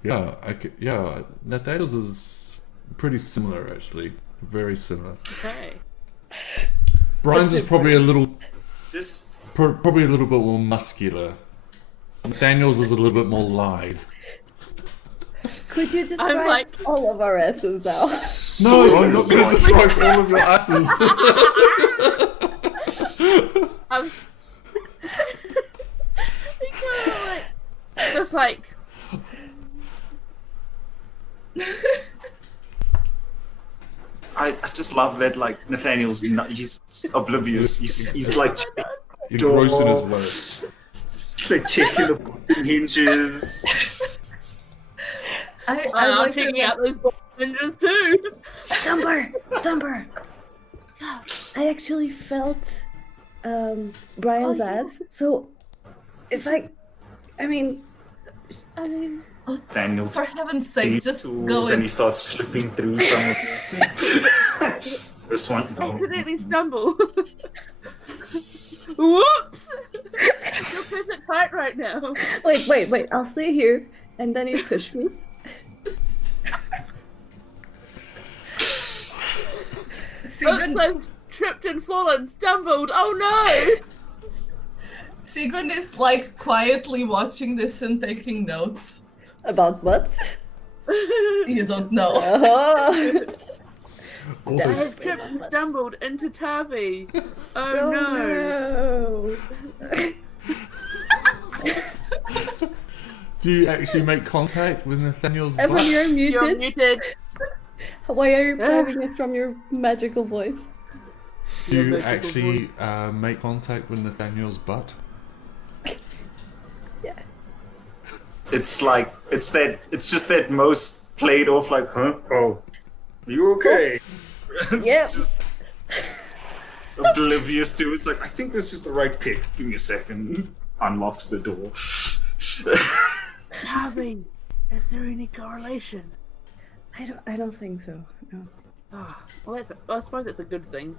Yeah. Yeah. Nathaniel's is pretty similar, actually. Very similar. Okay. Brian's is probably a little This probably a little bit more muscular. Nathaniel's is a little bit more lithe. Could you describe like- all of our asses now? No, I'm not going to describe all of your asses. I was. He kind of like, just like. I just love that, like, Nathaniel's not, he's oblivious. He's like, Engrossed in his work. just, like checking the bottom hinges. I I'm like checking it. out those ninjas too. Thumper! I actually felt Brian's ass, so if I mean, Daniel For heaven's sake, takes just tools go and in. he starts flipping through some of them. This one, no. Accidentally stumble. Whoops! You're pressing tight right now. wait, I'll stay here, and then you push me. Sigrun, Oops, I've tripped and fallen, stumbled. Oh no! Sigrun is like quietly watching this and taking notes. About what? You don't know. Oh, Also, I have tripped and stumbled into Tavi. Oh no! do you actually make contact with Nathaniel's Evan, butt? you're You're muted. muted. Why are you piping us from your magical voice? Do you Your magical actually voice. make contact with Nathaniel's butt? Yeah. It's like, it's just that most played off like, huh? Oh, are you okay? It's Yep. just oblivious to it. It's like, I think this is the right pick. Give me a second. Unlocks the door. Tavi, is there any correlation? I don't think so. No. Oh, well, I suppose that's a good thing.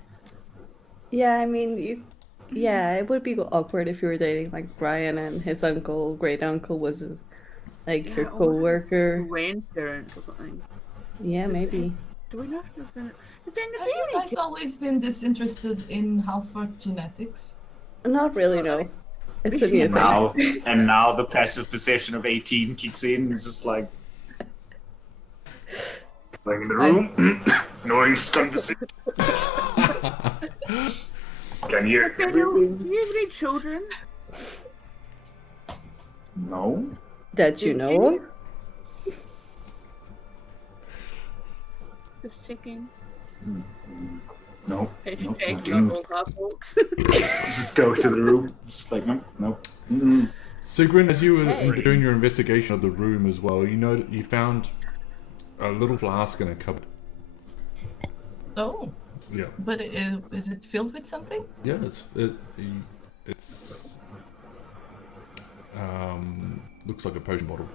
Yeah, I mean, yeah, it would be awkward if you were dating like Brian and his uncle, great uncle was like your Yeah, or co-worker. Grandparent or something. Yeah, maybe. Do we know if Nathaniel? Nathaniel, Have you guys always been disinterested in half-orc genetics? Not really, no. It's a new thing. Now the passive perception of 18 kicks in. It's just like, going in the room, noise conversation. Can you hear Nathaniel, do everything? you have any children? No. That you know of? Just checking. No. Hashtag No. not all half-orcs. Just go to the room. Just like, no. Mm-mm. Sigrun, as you were Hey. doing your investigation of the room as well, you know that you found a little flask in a cupboard. Oh, Yeah. but is it filled with something? Yeah, it's looks like a potion bottle.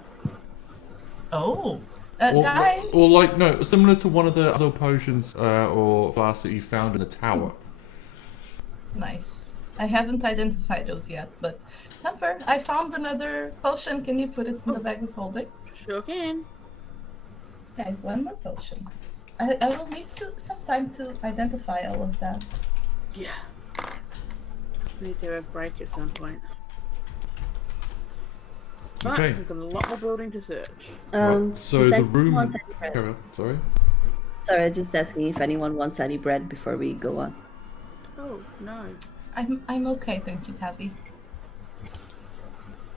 Oh, Or, guys. or like no, similar to one of the other potions or flasks that you found in the tower. Nice. I haven't identified those yet, but Thumper, I found another potion. Can you put it in the bag of holding? Sure can. Okay, one more potion. I will need some time to identify all of that. Yeah. We need to have a break at some point. But Okay. we've got a lot more building to search. Right, so does the anyone room. want any bread? Carry on, sorry. Sorry, just asking if anyone wants any bread before we go on. Oh, no. I'm okay, thank you, Tabby.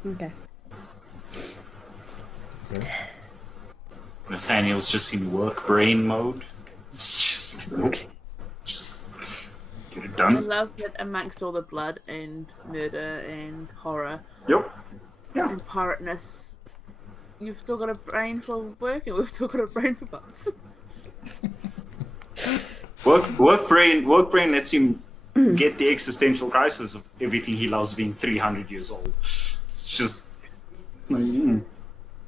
Okay. Okay. Nathaniel's just in work brain mode. It's just like, okay, just get it I done. love that amongst all the blood and murder and horror Yep. Yeah. and pirateness, you've still got a brain for work and we've still got a brain for butts. Work brain lets him get the existential crisis of everything he loves being 300 years old. It's just.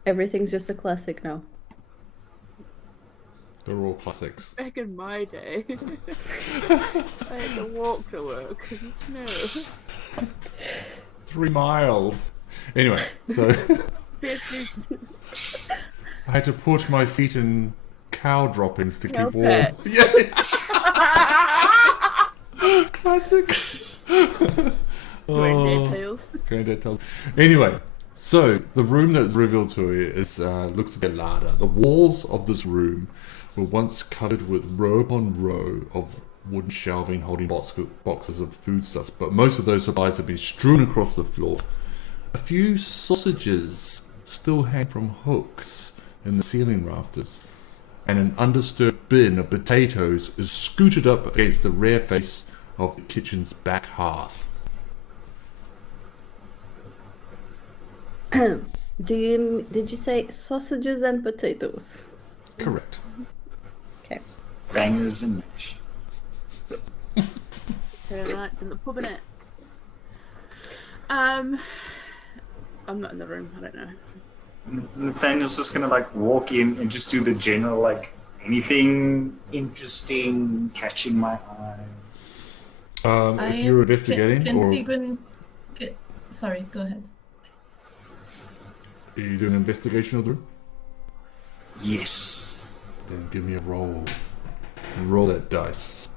Everything's just a classic now. They're all classics. Back in my day, I had to walk to work in snow. 3 miles. Anyway, so I had to put my feet in cow droppings to Cow keep warm. pats. Yeah. Classic. Granddad tales. Granddad tells. Anyway, so the room that's revealed to you is looks a bit larder. The walls of this room were once covered with row upon row of wooden shelving holding boxes of foodstuffs, but most of those supplies have been strewn across the floor. A few sausages still hang from hooks in the ceiling rafters, and an undisturbed bin of potatoes is scooted up against the rear face of the kitchen's back hearth. Did you say sausages and potatoes? Correct. Okay. Bangers and mash. Right in the pub in it. I'm not in the room. I don't know. Nathaniel's just gonna like walk in and just do the general like anything interesting catching my eye. If you're investigating, Can or Sigrun... Sorry, go ahead. are you doing an investigation of the room? Yes, Then give me a roll. Roll that dice.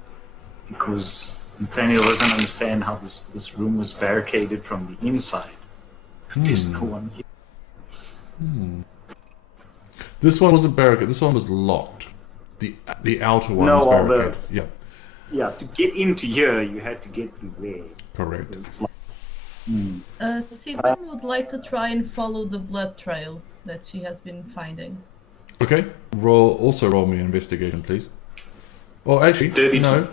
because Nathaniel doesn't understand how this room was barricaded from the inside. There's no one here. This one wasn't barricaded. This one was locked. The outer one No, was all the- barricaded. Yeah, Yeah, to get into here, you had to get through there. correct. So it's like, Sigrun would like to try and follow the blood trail that she has been finding. Okay. Roll me an investigation, please. Or actually, Dirty no.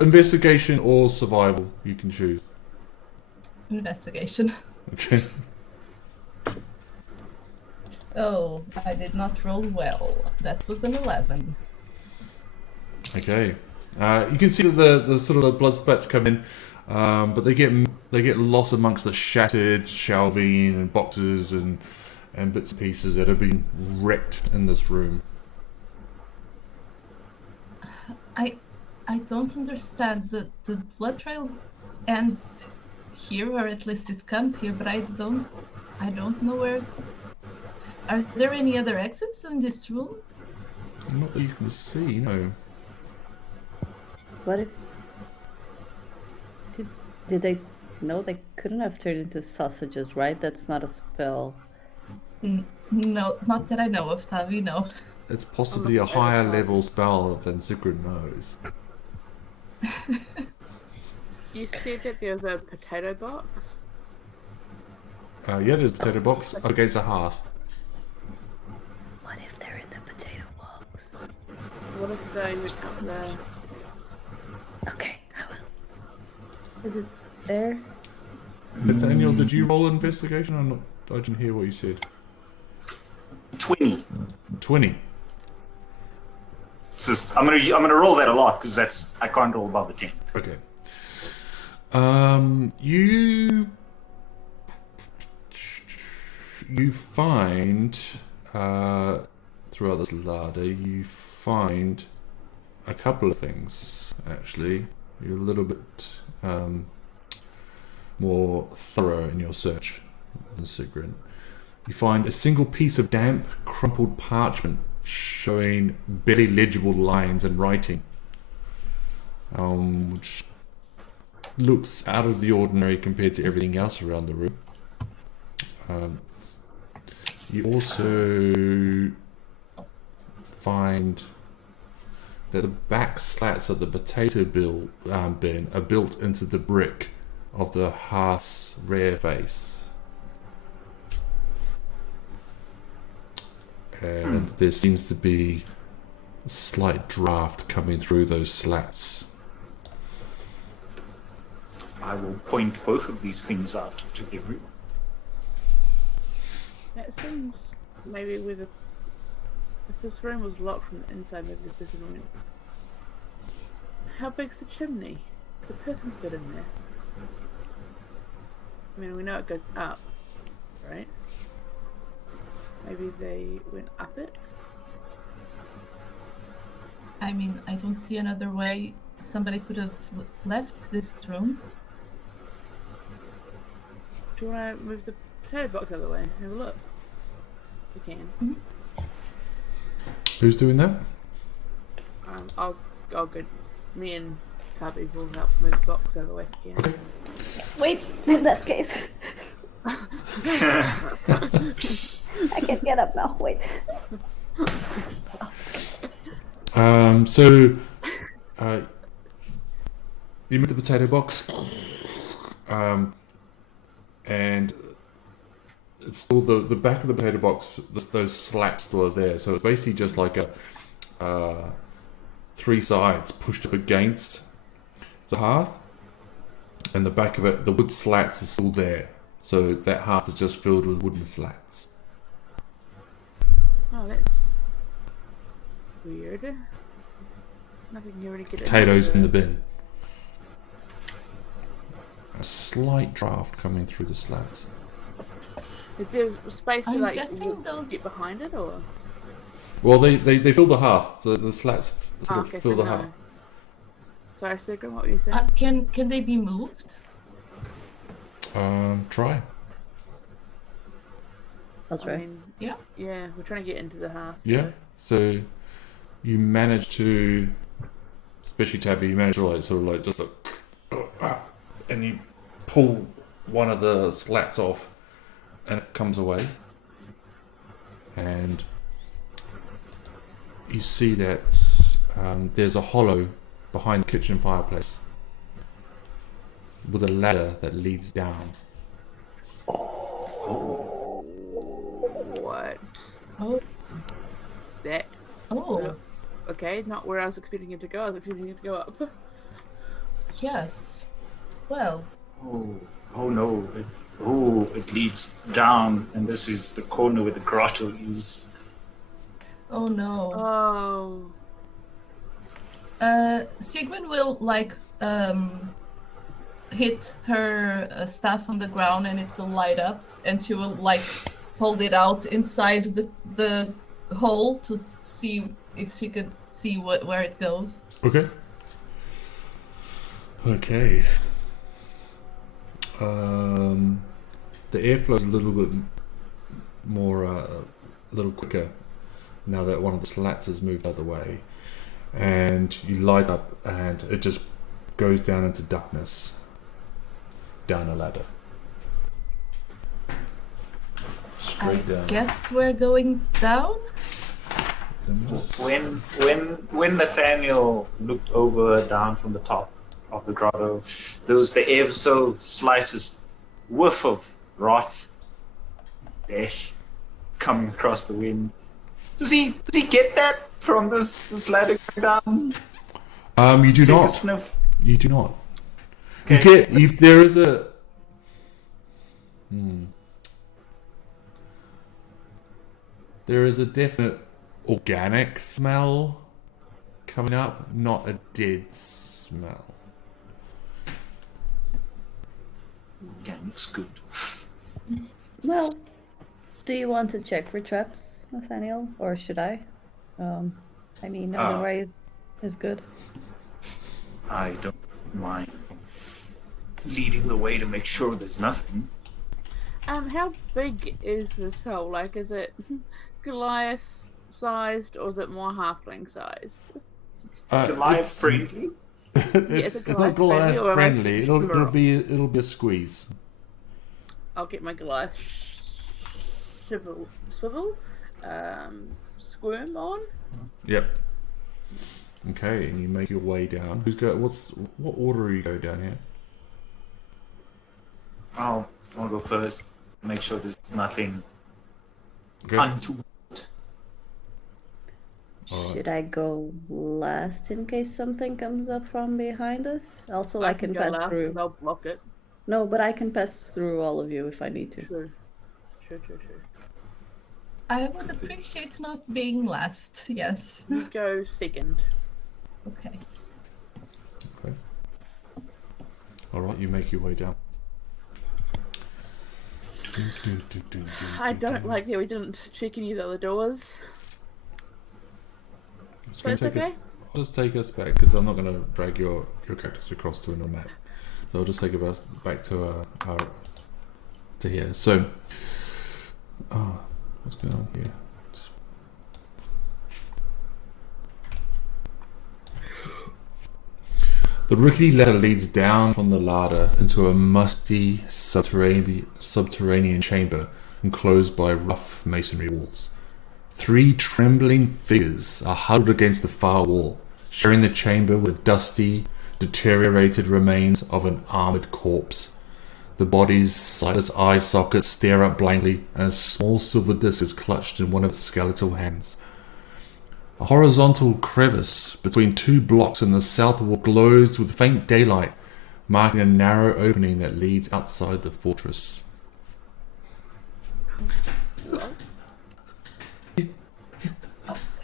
Investigation or survival. You can choose. Investigation. Okay. Oh, I did not roll well. That was an 11. Okay. You can see that the sort of the blood spats come in, but they get lost amongst the shattered shelving and boxes and bits and pieces that have been wrecked in this room. I don't understand. The blood trail ends here, or at least it comes here, but I don't know where. Are there any other exits in this room? Not that you can see, no. What if... Did they... No, they couldn't have turned into sausages, right? That's not a spell. No, not that I know of, Tavi, no. It's possibly a higher level spell than Sigrid knows. You said that there was a potato box? Yeah, there's a potato box up against the hearth. What if they're in the potato box? What if they went up there? Okay, I will. Is it there? Nathaniel, did you roll investigation or not? I didn't hear what you said. 20. 20. It's just, I'm gonna roll that a lot because I can't roll above a 10. Okay. You find throughout this larder, you find a couple of things. Actually, you're a little bit more thorough in your search than Sigrid. You find a single piece of damp, crumpled parchment showing barely legible lines and writing, which looks out of the ordinary compared to everything else around the room. You also find that the back slats of the potato bin are built into the brick of the hearth's rear face. And there seems to be a slight draft coming through those slats. I will point both of these things out to everyone. That seems maybe if this room was locked from the inside, maybe this isn't room. How big's the chimney? The person fit in there. I mean, we know it goes up, right? Maybe they went up it? I mean, I don't see another way somebody could have left this room. Do you want to move the potato box out of the way? Have a look. We can. Mm-hmm. Who's doing that? I'll go. Me and Cubby will help move the box out of the way if we can. Okay. Wait, in that case. I can get up now. Wait. So you move the potato box, and it's still the back of the potato box. Those slats still are there. So it's basically just like a three sides pushed up against the hearth, and the back of it, the wood slats are still there. So that hearth is just filled with wooden slats. Oh, that's weird. Nothing here really good. Potatoes in the bin. A slight draft coming through the slats. Is there space to I'm like guessing get those- behind it, or? Well, they fill the hearth. So the slats sort of Okay, fill so the no. hearth. Sorry, Sigrid, what were you saying? Can they be moved? Try. I'll I try. mean, Yeah. yeah, we're trying to get into the house. Yeah. So you manage to, especially Tabby, you manage to like sort of like just and you pull one of the slats off, and it comes away, and you see that there's a hollow behind the kitchen fireplace with a ladder that leads down. What? Oh. That? Oh. Okay, not where I was expecting it to go. I was expecting it to go up. Yes. Well. Oh no. It leads down, and this is the corner where the grotto is. Oh no. Oh. Sigmund will hit her staff on the ground, and it will light up, and she will hold it out inside the hole to see if she could see where it goes. Okay. Okay. The airflow is a little bit more, a little quicker now that one of the slats has moved out of the way, and you light up, and it just goes down into darkness, down a ladder. Straight down. Guess we're going down. Let me just- When Nathaniel looked down from the top of the grotto, there was the ever so slightest whiff of rot, death coming across the wind. Does he get that from this ladder going down? You do Take a not. sniff. You do not. Okay, There is a. There is a definite organic smell coming up, not a dead smell. Organic's good. Well, do you want to check for traps, Nathaniel, or should I? I mean, otherwise is good. I don't mind leading the way to make sure there's nothing. How big is this hole? Like, is it Goliath sized or is it more halfling sized? Goliath friendly? It's not Goliath or am I friendly. It'll sure? be a squeeze. I'll get my Goliath swivel, squirm on. Yep. Okay, and you make your way down. What order are you go down here? I'll go first. Make sure there's nothing Okay. untoward. Alright. Should I go last in case something comes up from behind us? Also, I can go pass last through. 'cause I'll block it. No, but I can pass through all of you if I need to. True. I would appreciate not being last. Yes. You go second. Okay. Okay. Alright, you make your way down. I don't like that we didn't check any of the other doors. It's But gonna it's take us- okay. I'll just take us back because I'm not going to drag your characters across to another map. So I'll just take us back to to here. So, what's going on here? The rickety ladder leads down from the larder into a musty subterranean chamber enclosed by rough masonry walls. 3 trembling figures are huddled against the far wall, sharing the chamber with dusty, deteriorated remains of an armored corpse. The body's sightless eye sockets stare up blankly, and a small silver disc is clutched in one of its skeletal hands. A horizontal crevice between 2 blocks in the south wall glows with faint daylight, marking a narrow opening that leads outside the fortress.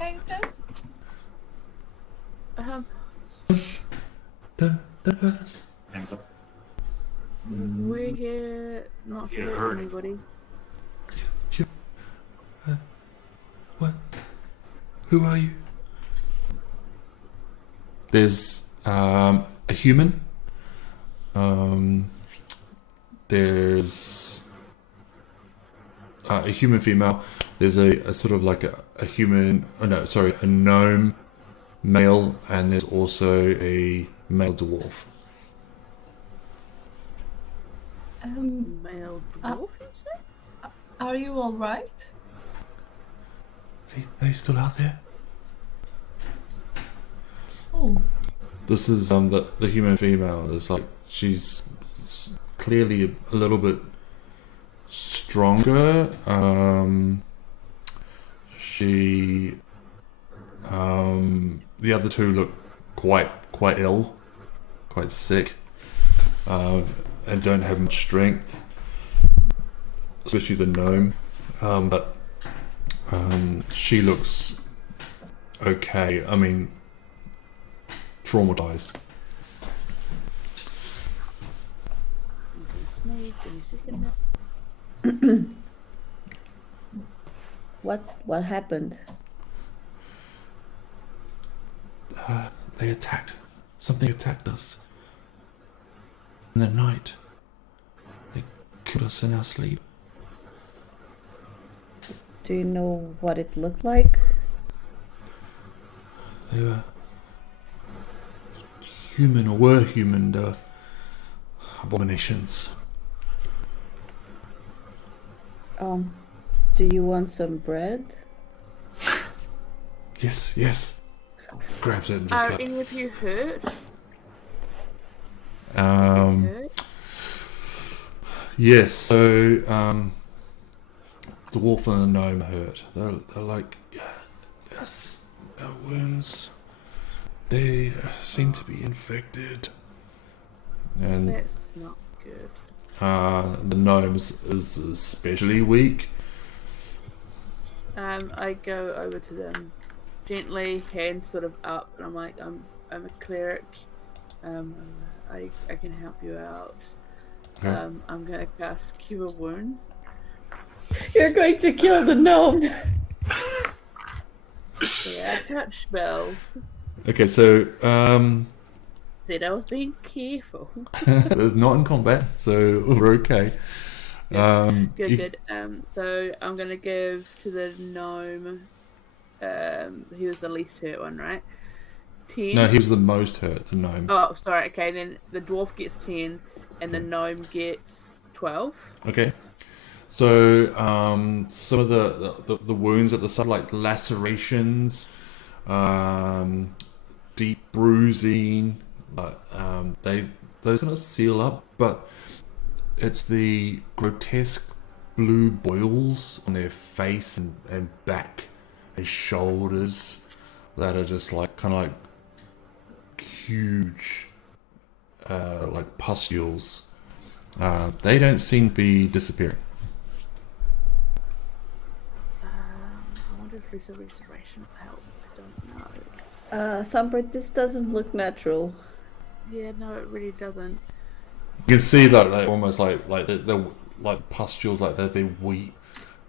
Okay then. Don't hurt us. Hands up. We're here not to You're hurt hurting. anybody. What? Who are you? There's a human. There's a human female. There's a sort of like a human. Oh no, sorry, a gnome male, and there's also a male dwarf. Male dwarf, you say? Are you all right? See, are you still out there? Oh, This is the human female is like she's clearly a little bit stronger. She the other 2 look quite ill, quite sick, and don't have much strength, especially the gnome. But she looks okay. I mean, traumatized. What happened? They attacked. Something attacked us. In the night. They killed us in our sleep. Do you know what it looked like? They were human, or were human, abominations. Do you want some bread? Yes. Grabs it and just Are like, any of you hurt? Yes, so the wolf and the gnome hurt. They're like, yes, our wounds, they seem to be infected. And That's not good. the gnome is especially weak. I go over to them gently, hands sort of up, and I'm like, I'm a cleric. I can help you out. Okay. I'm gonna cast Cure Wounds. You're going to kill the gnome. Yeah, touch spells. Okay, so Said I was being careful. it's not in combat, so we're okay. Good, you- good. So I'm gonna give to the gnome He was the least hurt one, right? 10. No, he was the most hurt, the gnome. Oh, sorry. Okay, then the dwarf gets 10, and the gnome gets 12. Okay. So some of the wounds at the side, like lacerations, deep bruising, those gonna seal up, but it's the grotesque blue boils on their face and back and shoulders that are just like kind of like huge, like pustules. They don't seem to be disappearing. I wonder if there's a restoration will help. I don't know. Thumper, this doesn't look natural. Yeah, no, it really doesn't. You can see that they almost like the like pustules like that. They weep,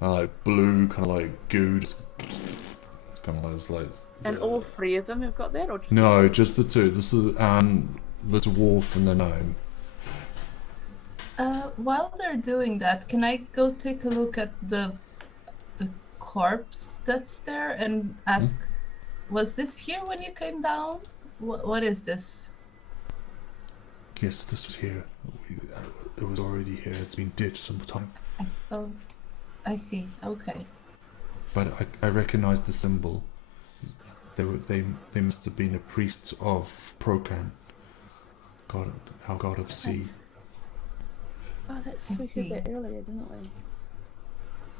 like blue kind of like goo, just kind of like. And all 3 of them have got that, or just No, just the 2. This is the dwarf and the gnome. While they're doing that, can I go take a look at the corpse that's there and ask, was this here when you came down? What is this? Yes, this was here. It was already here. It's been ditched some time. I see. Okay. But I recognize the symbol. They must have been a priest of Procan, our god of sea. Oh, that's I we see. said that earlier, didn't we?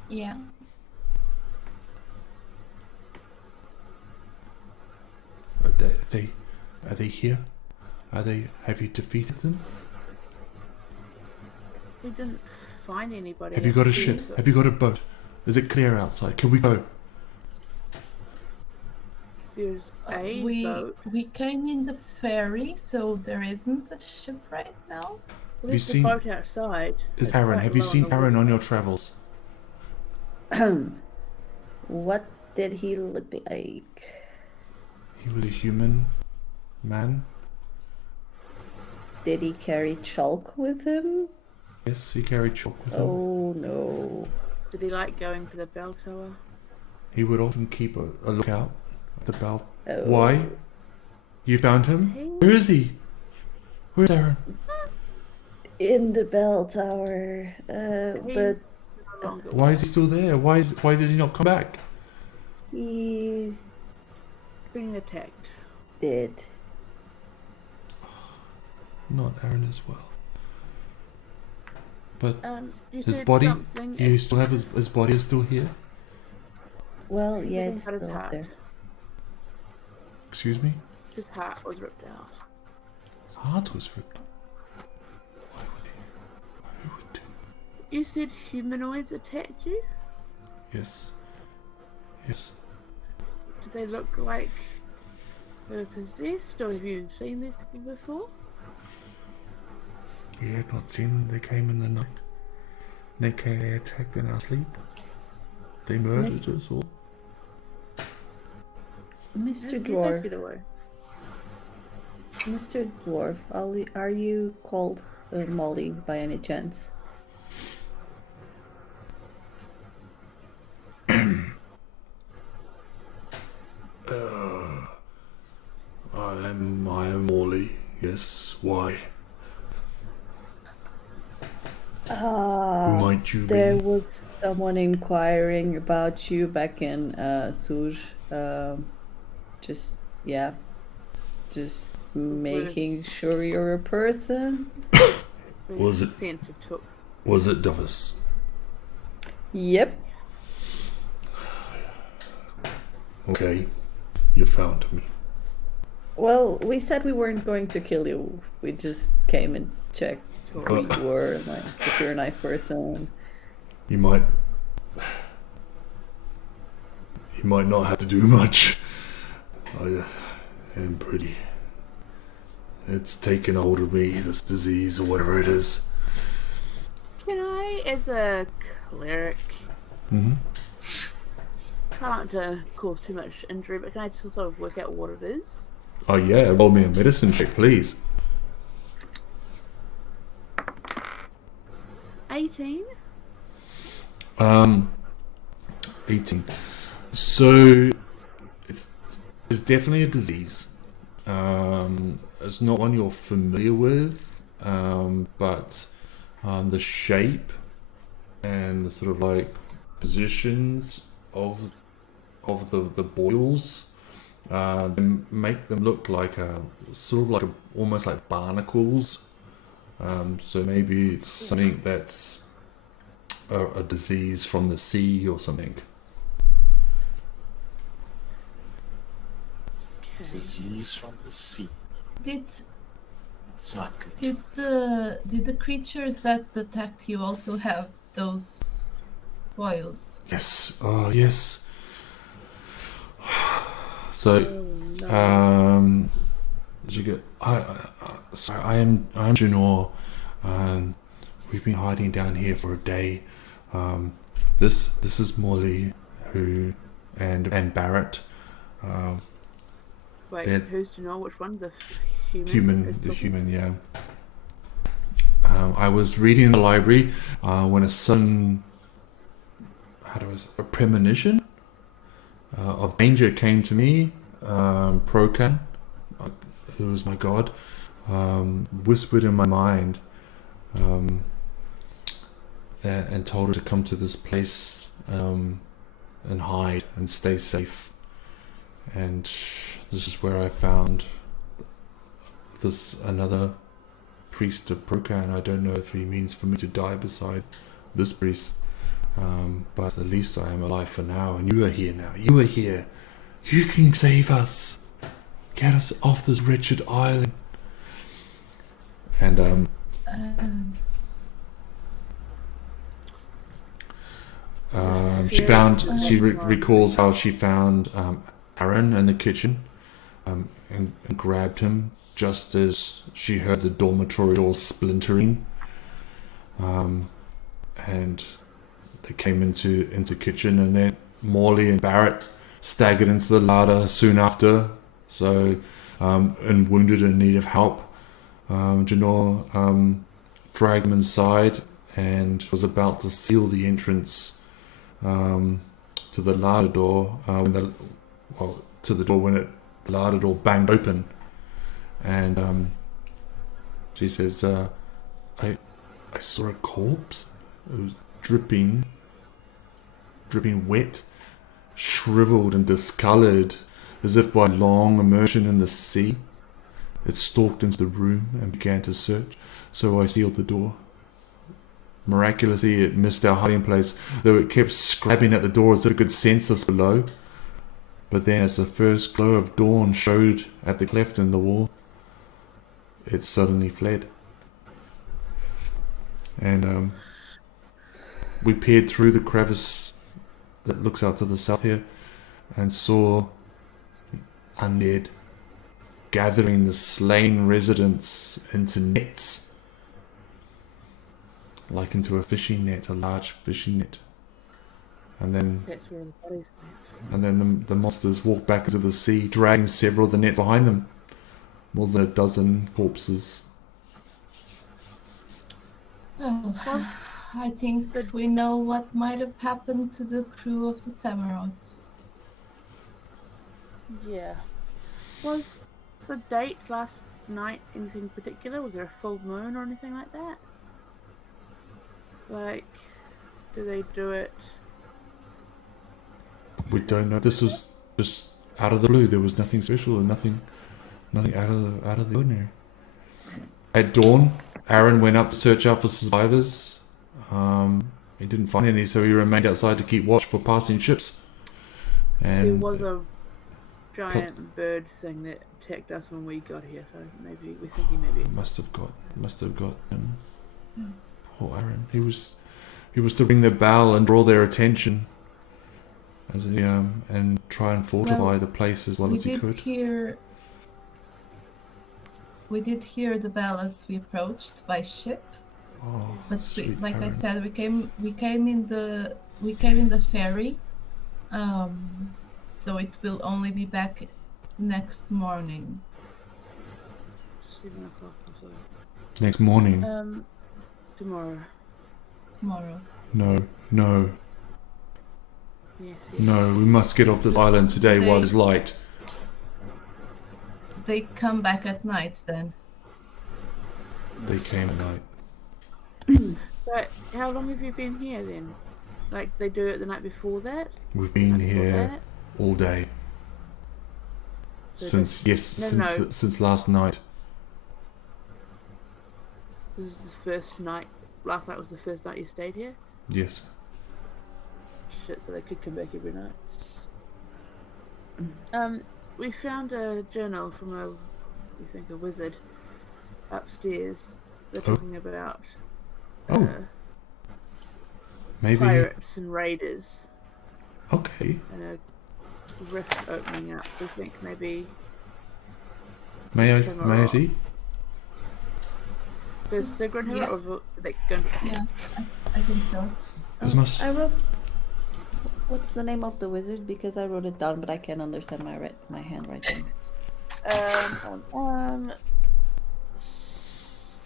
Yeah. Are they here? Have you defeated them? We didn't find anybody. Have you got a upstairs, ship? but- Have you got a boat? Is it clear outside? Can we go? There's a boat. We came in the ferry, so there isn't a ship right now. Well, you there's seen- a boat outside. Is It's Aaron? quite Have you low on seen the Aaron water. on your travels? What did he look like? He was a human man. Did he carry chalk with him? Yes, he carried chalk with him. Oh no. Did he like going to the bell tower? He would often keep a lookout at the bell. Oh. Why? You found him? Hey. Where is he? Where's Aaron? In the bell tower. He's But no longer Why is he still there? Why did he not come back? he's being attacked. dead. Not Aaron as well. But You his said body, something. you still have his body is still here? Well, yeah, Everything it's but his still up heart. there. Excuse me? His heart was ripped out. His heart was ripped. Why would he? Who would do? You said humanoids attacked you? Yes. Yes. Do they look like they were possessed, or have you seen these people before? We had not seen them. They came in the night. They attacked in our sleep. They murdered Miss- us all. Mr. You take Dwarf, it away. Mr. Dwarf, are you called Molly by any chance? I am Morley. Yes. Why? Who might you There be? was someone inquiring about you back in Sur. Just making sure you're a person. Was it- Santa took? Was it Duffus? Yep. Okay. You found me. Well, we said we weren't going to kill you. We just came and checked who you were, and, like, if you're a nice person. You might not have to do much. I am pretty. It's taken hold of me, this disease or whatever it is. Can I, as a cleric, try not to cause too much injury, but can I just sort of work out what it is? Oh yeah, roll me a medicine check, please. 18? 18. So It's definitely a disease. It's not one you're familiar with, but the shape and the sort of like positions of the boils they make them look like almost like barnacles. So maybe it's something that's a disease from the sea or something. Disease from the sea. Did It's not good. did the creatures that attacked you also have those boils? Yes. Oh, yes. So, did you get? Sorry, I'm Janor. We've been hiding down here for a day. This is Morley, and Barrett. Wait, they're- who's to know which one? The human? Human, the human, yeah. I was reading in the library when a sudden, a premonition of danger came to me. Prokan, who was my god, whispered in my mind that and told her to come to this place and hide and stay safe. And this is where I found another priest of Prokan. I don't know if he means for me to die beside this priest, but at least I am alive for now, and you are here now. You are here. You can save us. Get us off this wretched island. And she recalls how she found Aaron in the kitchen and grabbed him just as she heard the dormitory door splintering, and they came into kitchen, and then Morley and Barrett staggered into the larder soon after, so and wounded and in need of help. Janor dragged them inside and was about to seal the entrance to the larder door when the larder door banged open, and she says, I saw a corpse. It was dripping wet, shriveled and discoloured, as if by long immersion in the sea. It stalked into the room and began to search, so I sealed the door. Miraculously, it missed our hiding place, though it kept scrabbing at the door as if it could sense us below. But then, as the first glow of dawn showed at the cleft in the wall, it suddenly fled. And we peered through the crevice that looks out to the south here and saw undead gathering the slain residents into nets, like into a fishing net, a large fishing net. And then That's where the bodies went. And then the monsters walked back into the sea, dragging several of the nets behind them. More than a dozen corpses. Well, I think we know what might have happened to the crew of the Tammeraut. Yeah. Was the date last night anything particular? Was there a full moon or anything like that? Like, do they do it? We don't know. This was just out of the blue. There was nothing special and nothing out of the ordinary. At dawn, Aaron went up to search out for survivors. He didn't find any, so he remained outside to keep watch for passing ships. And There was a giant bird thing that attacked us when we got here, so maybe we're thinking maybe. must have got him. Poor Aaron. He was to ring their bell and draw their attention, and try and fortify the place as well as he could. We did hear the bell as we approached by ship, Oh, but sweet like I Aaron. said, we came in the ferry, so it will only be back next morning. 7 o'clock or so. Next morning. Tomorrow. Tomorrow. No. Yes. No, we must get off this island today while it's light. they come back at night then? They came at night. So, how long have you been here then? Like, they do it the night before that? We've been Night before here that? all day. So Since No. since last night. This is the first night. Last night was the first night you stayed here? Yes. Shit, so they could come back every night. We found a journal from a wizard upstairs. They're Oh. talking about Oh. Maybe. pirates and raiders Okay. and a rift opening up. We think maybe May I Tammeraut. see? does Sigrun have it, Yes. or are they going to... Yeah, I think so. Does not. I wrote. What's the name of the wizard? Because I wrote it down, but I can't understand my handwriting.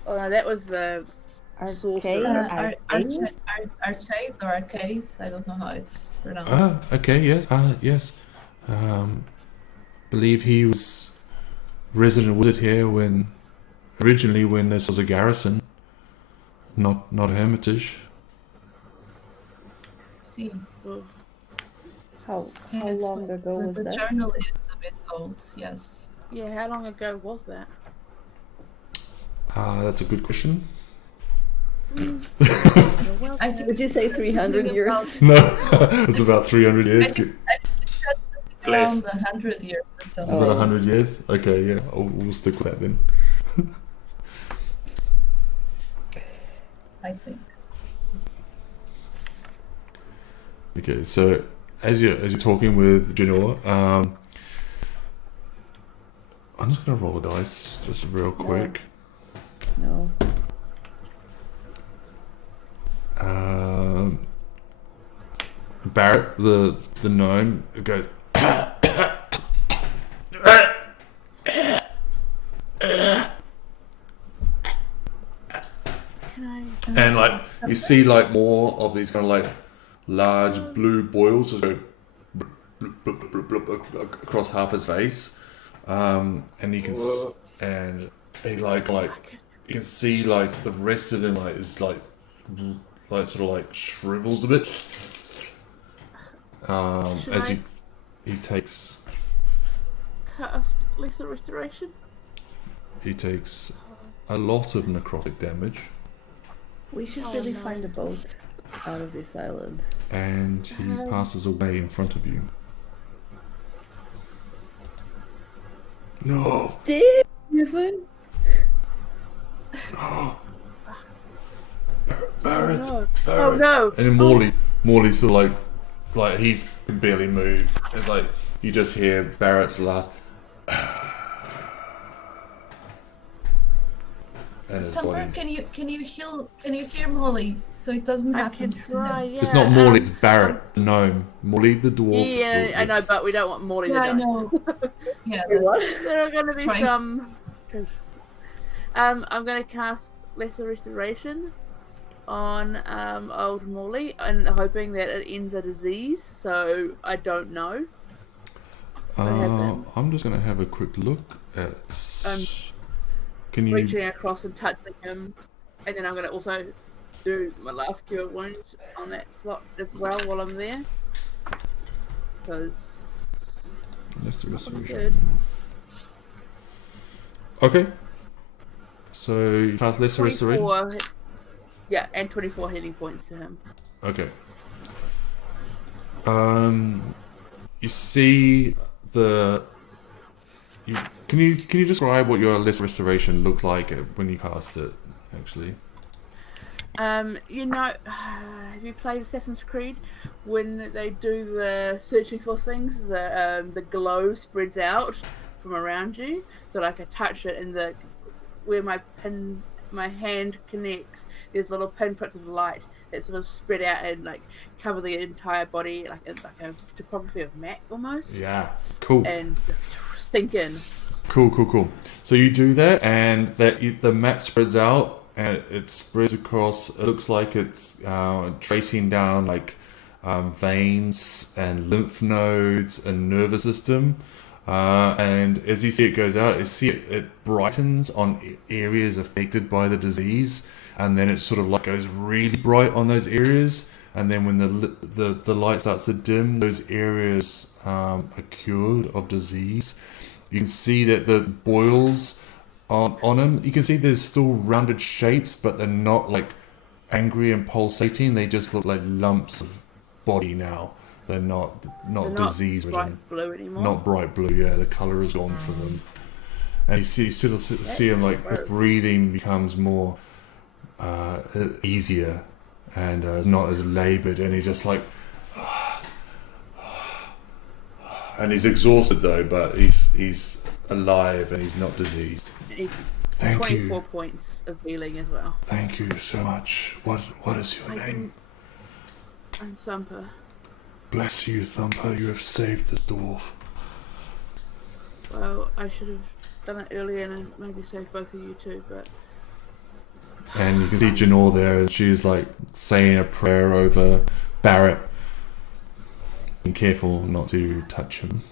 Oh no, that was the sorcerer. Archase or Arcase, I don't know how it's pronounced. Okay. Yes. Yes. Believe he was resident wizard here originally when this was a garrison, not a hermitage. See, Well, How yes, long ago was the that? journal is a bit old, yes. yeah, how long ago was that? That's a good question. Well, I think Would you say 300 years? No, it's about 300 years. Bless. around 100 years or so. About 100 years. Okay, yeah, we'll stick with that then. I think. Okay, so as you're talking with Janor, I'm just gonna roll a dice just real quick. No. Barrett, the gnome, goes. can I... And like you see like more of these kind of like large blue boils just go blub, blub, blub, blub, blub, across half his face, and you can and he like you can see like the rest of him like is like sort of like shrivels a bit, Should as I- he takes Cast Lesser Restoration? a lot of necrotic damage, We should Oh, really no. find a boat out of this island. and he passes away in front of you. No. Stephen? Barrett. No. Barrett. Oh no! And then Morley sort of like he's can barely move. It's like you just hear Barrett's last and his Tumblr, body. can you hear Molly so it doesn't I happen can to try, him? yeah. It's not Morley, it's Barrett, the gnome. Morley, the dwarf. is Yeah, still- I know, but we don't want Morley to Yeah, die. I know. Yeah, What? that's, There are going to be Try. some... I'm going to cast Lesser Restoration on old Morley and hoping that it ends a disease, so I don't know. happens? I'm just gonna have a quick look at. Can you? Reaching across and touching him, and then I'm going to also do my last cure wounds on that slot as well while I'm there. Because Lesser that's restoration. good. Okay. So you cast lesser restoration. 24, yeah, and 24 healing points to him. Okay. You see the. Can you describe what your lesser restoration looked like when you cast it? Actually. You know, have you played Assassin's Creed? When they do the searching for things, the glow spreads out from around you. So like I touch it, and the where my hand connects, there's little pinpricks of light that sort of spread out and like cover the entire body, like a topography of map almost, Yeah. Cool. and just sink in. Cool. So you do that, and the map spreads out, and it spreads across. It looks like it's tracing down like veins and lymph nodes and nervous system. And as you see it goes out, it brightens on areas affected by the disease, and then it sort of like goes really bright on those areas, and then when the light starts to dim, those areas are cured of disease. You can see that the boils on them, you can see there's still rounded shapes, but they're not like angry and pulsating. They just look like lumps of body now. They're not disease bright ridden. blue anymore. Not bright blue, yeah. The color is gone from them, and you see him like his breathing becomes more easier and not as labored, and he's just like, and he's exhausted though, but he's alive and he's not diseased. Thank 24 you. points of healing as well. Thank you so much. What is your name? I'm Thumper. Bless you, Thumper. You have saved this dwarf. Well, I should have done it earlier and maybe saved both of you too, but... And you can see Janor there, and she's like saying a prayer over Barrett. Be careful not to touch him.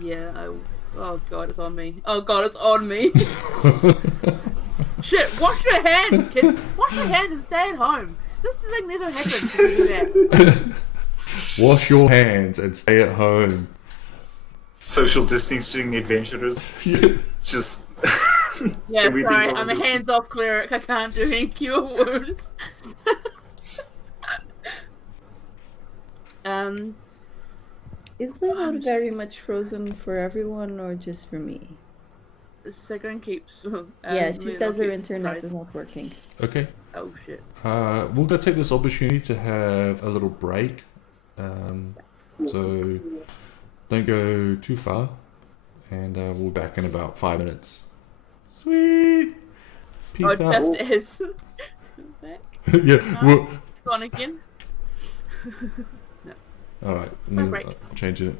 Yeah, oh god, it's on me. Oh god, it's on me. Shit, wash your hands, kid. Wash your hands and stay at home. This thing never happened to do that. Wash your hands and stay at home. Social distancing adventurers. Just Yeah, everything right. over I'm a this- hands-off cleric. I can't do any cure wounds. Is the road very much frozen for everyone or just for me? Sigrun keeps. Yeah, she moving says on, her keeps internet right. is not working. Okay. Oh shit. We'll go take this opportunity to have a little break. So don't go too far, and we'll be back in about 5 minutes. Sweet. Peace out. Just is. Back. Yeah. No. Gone again. All right. And then break. I'll change it.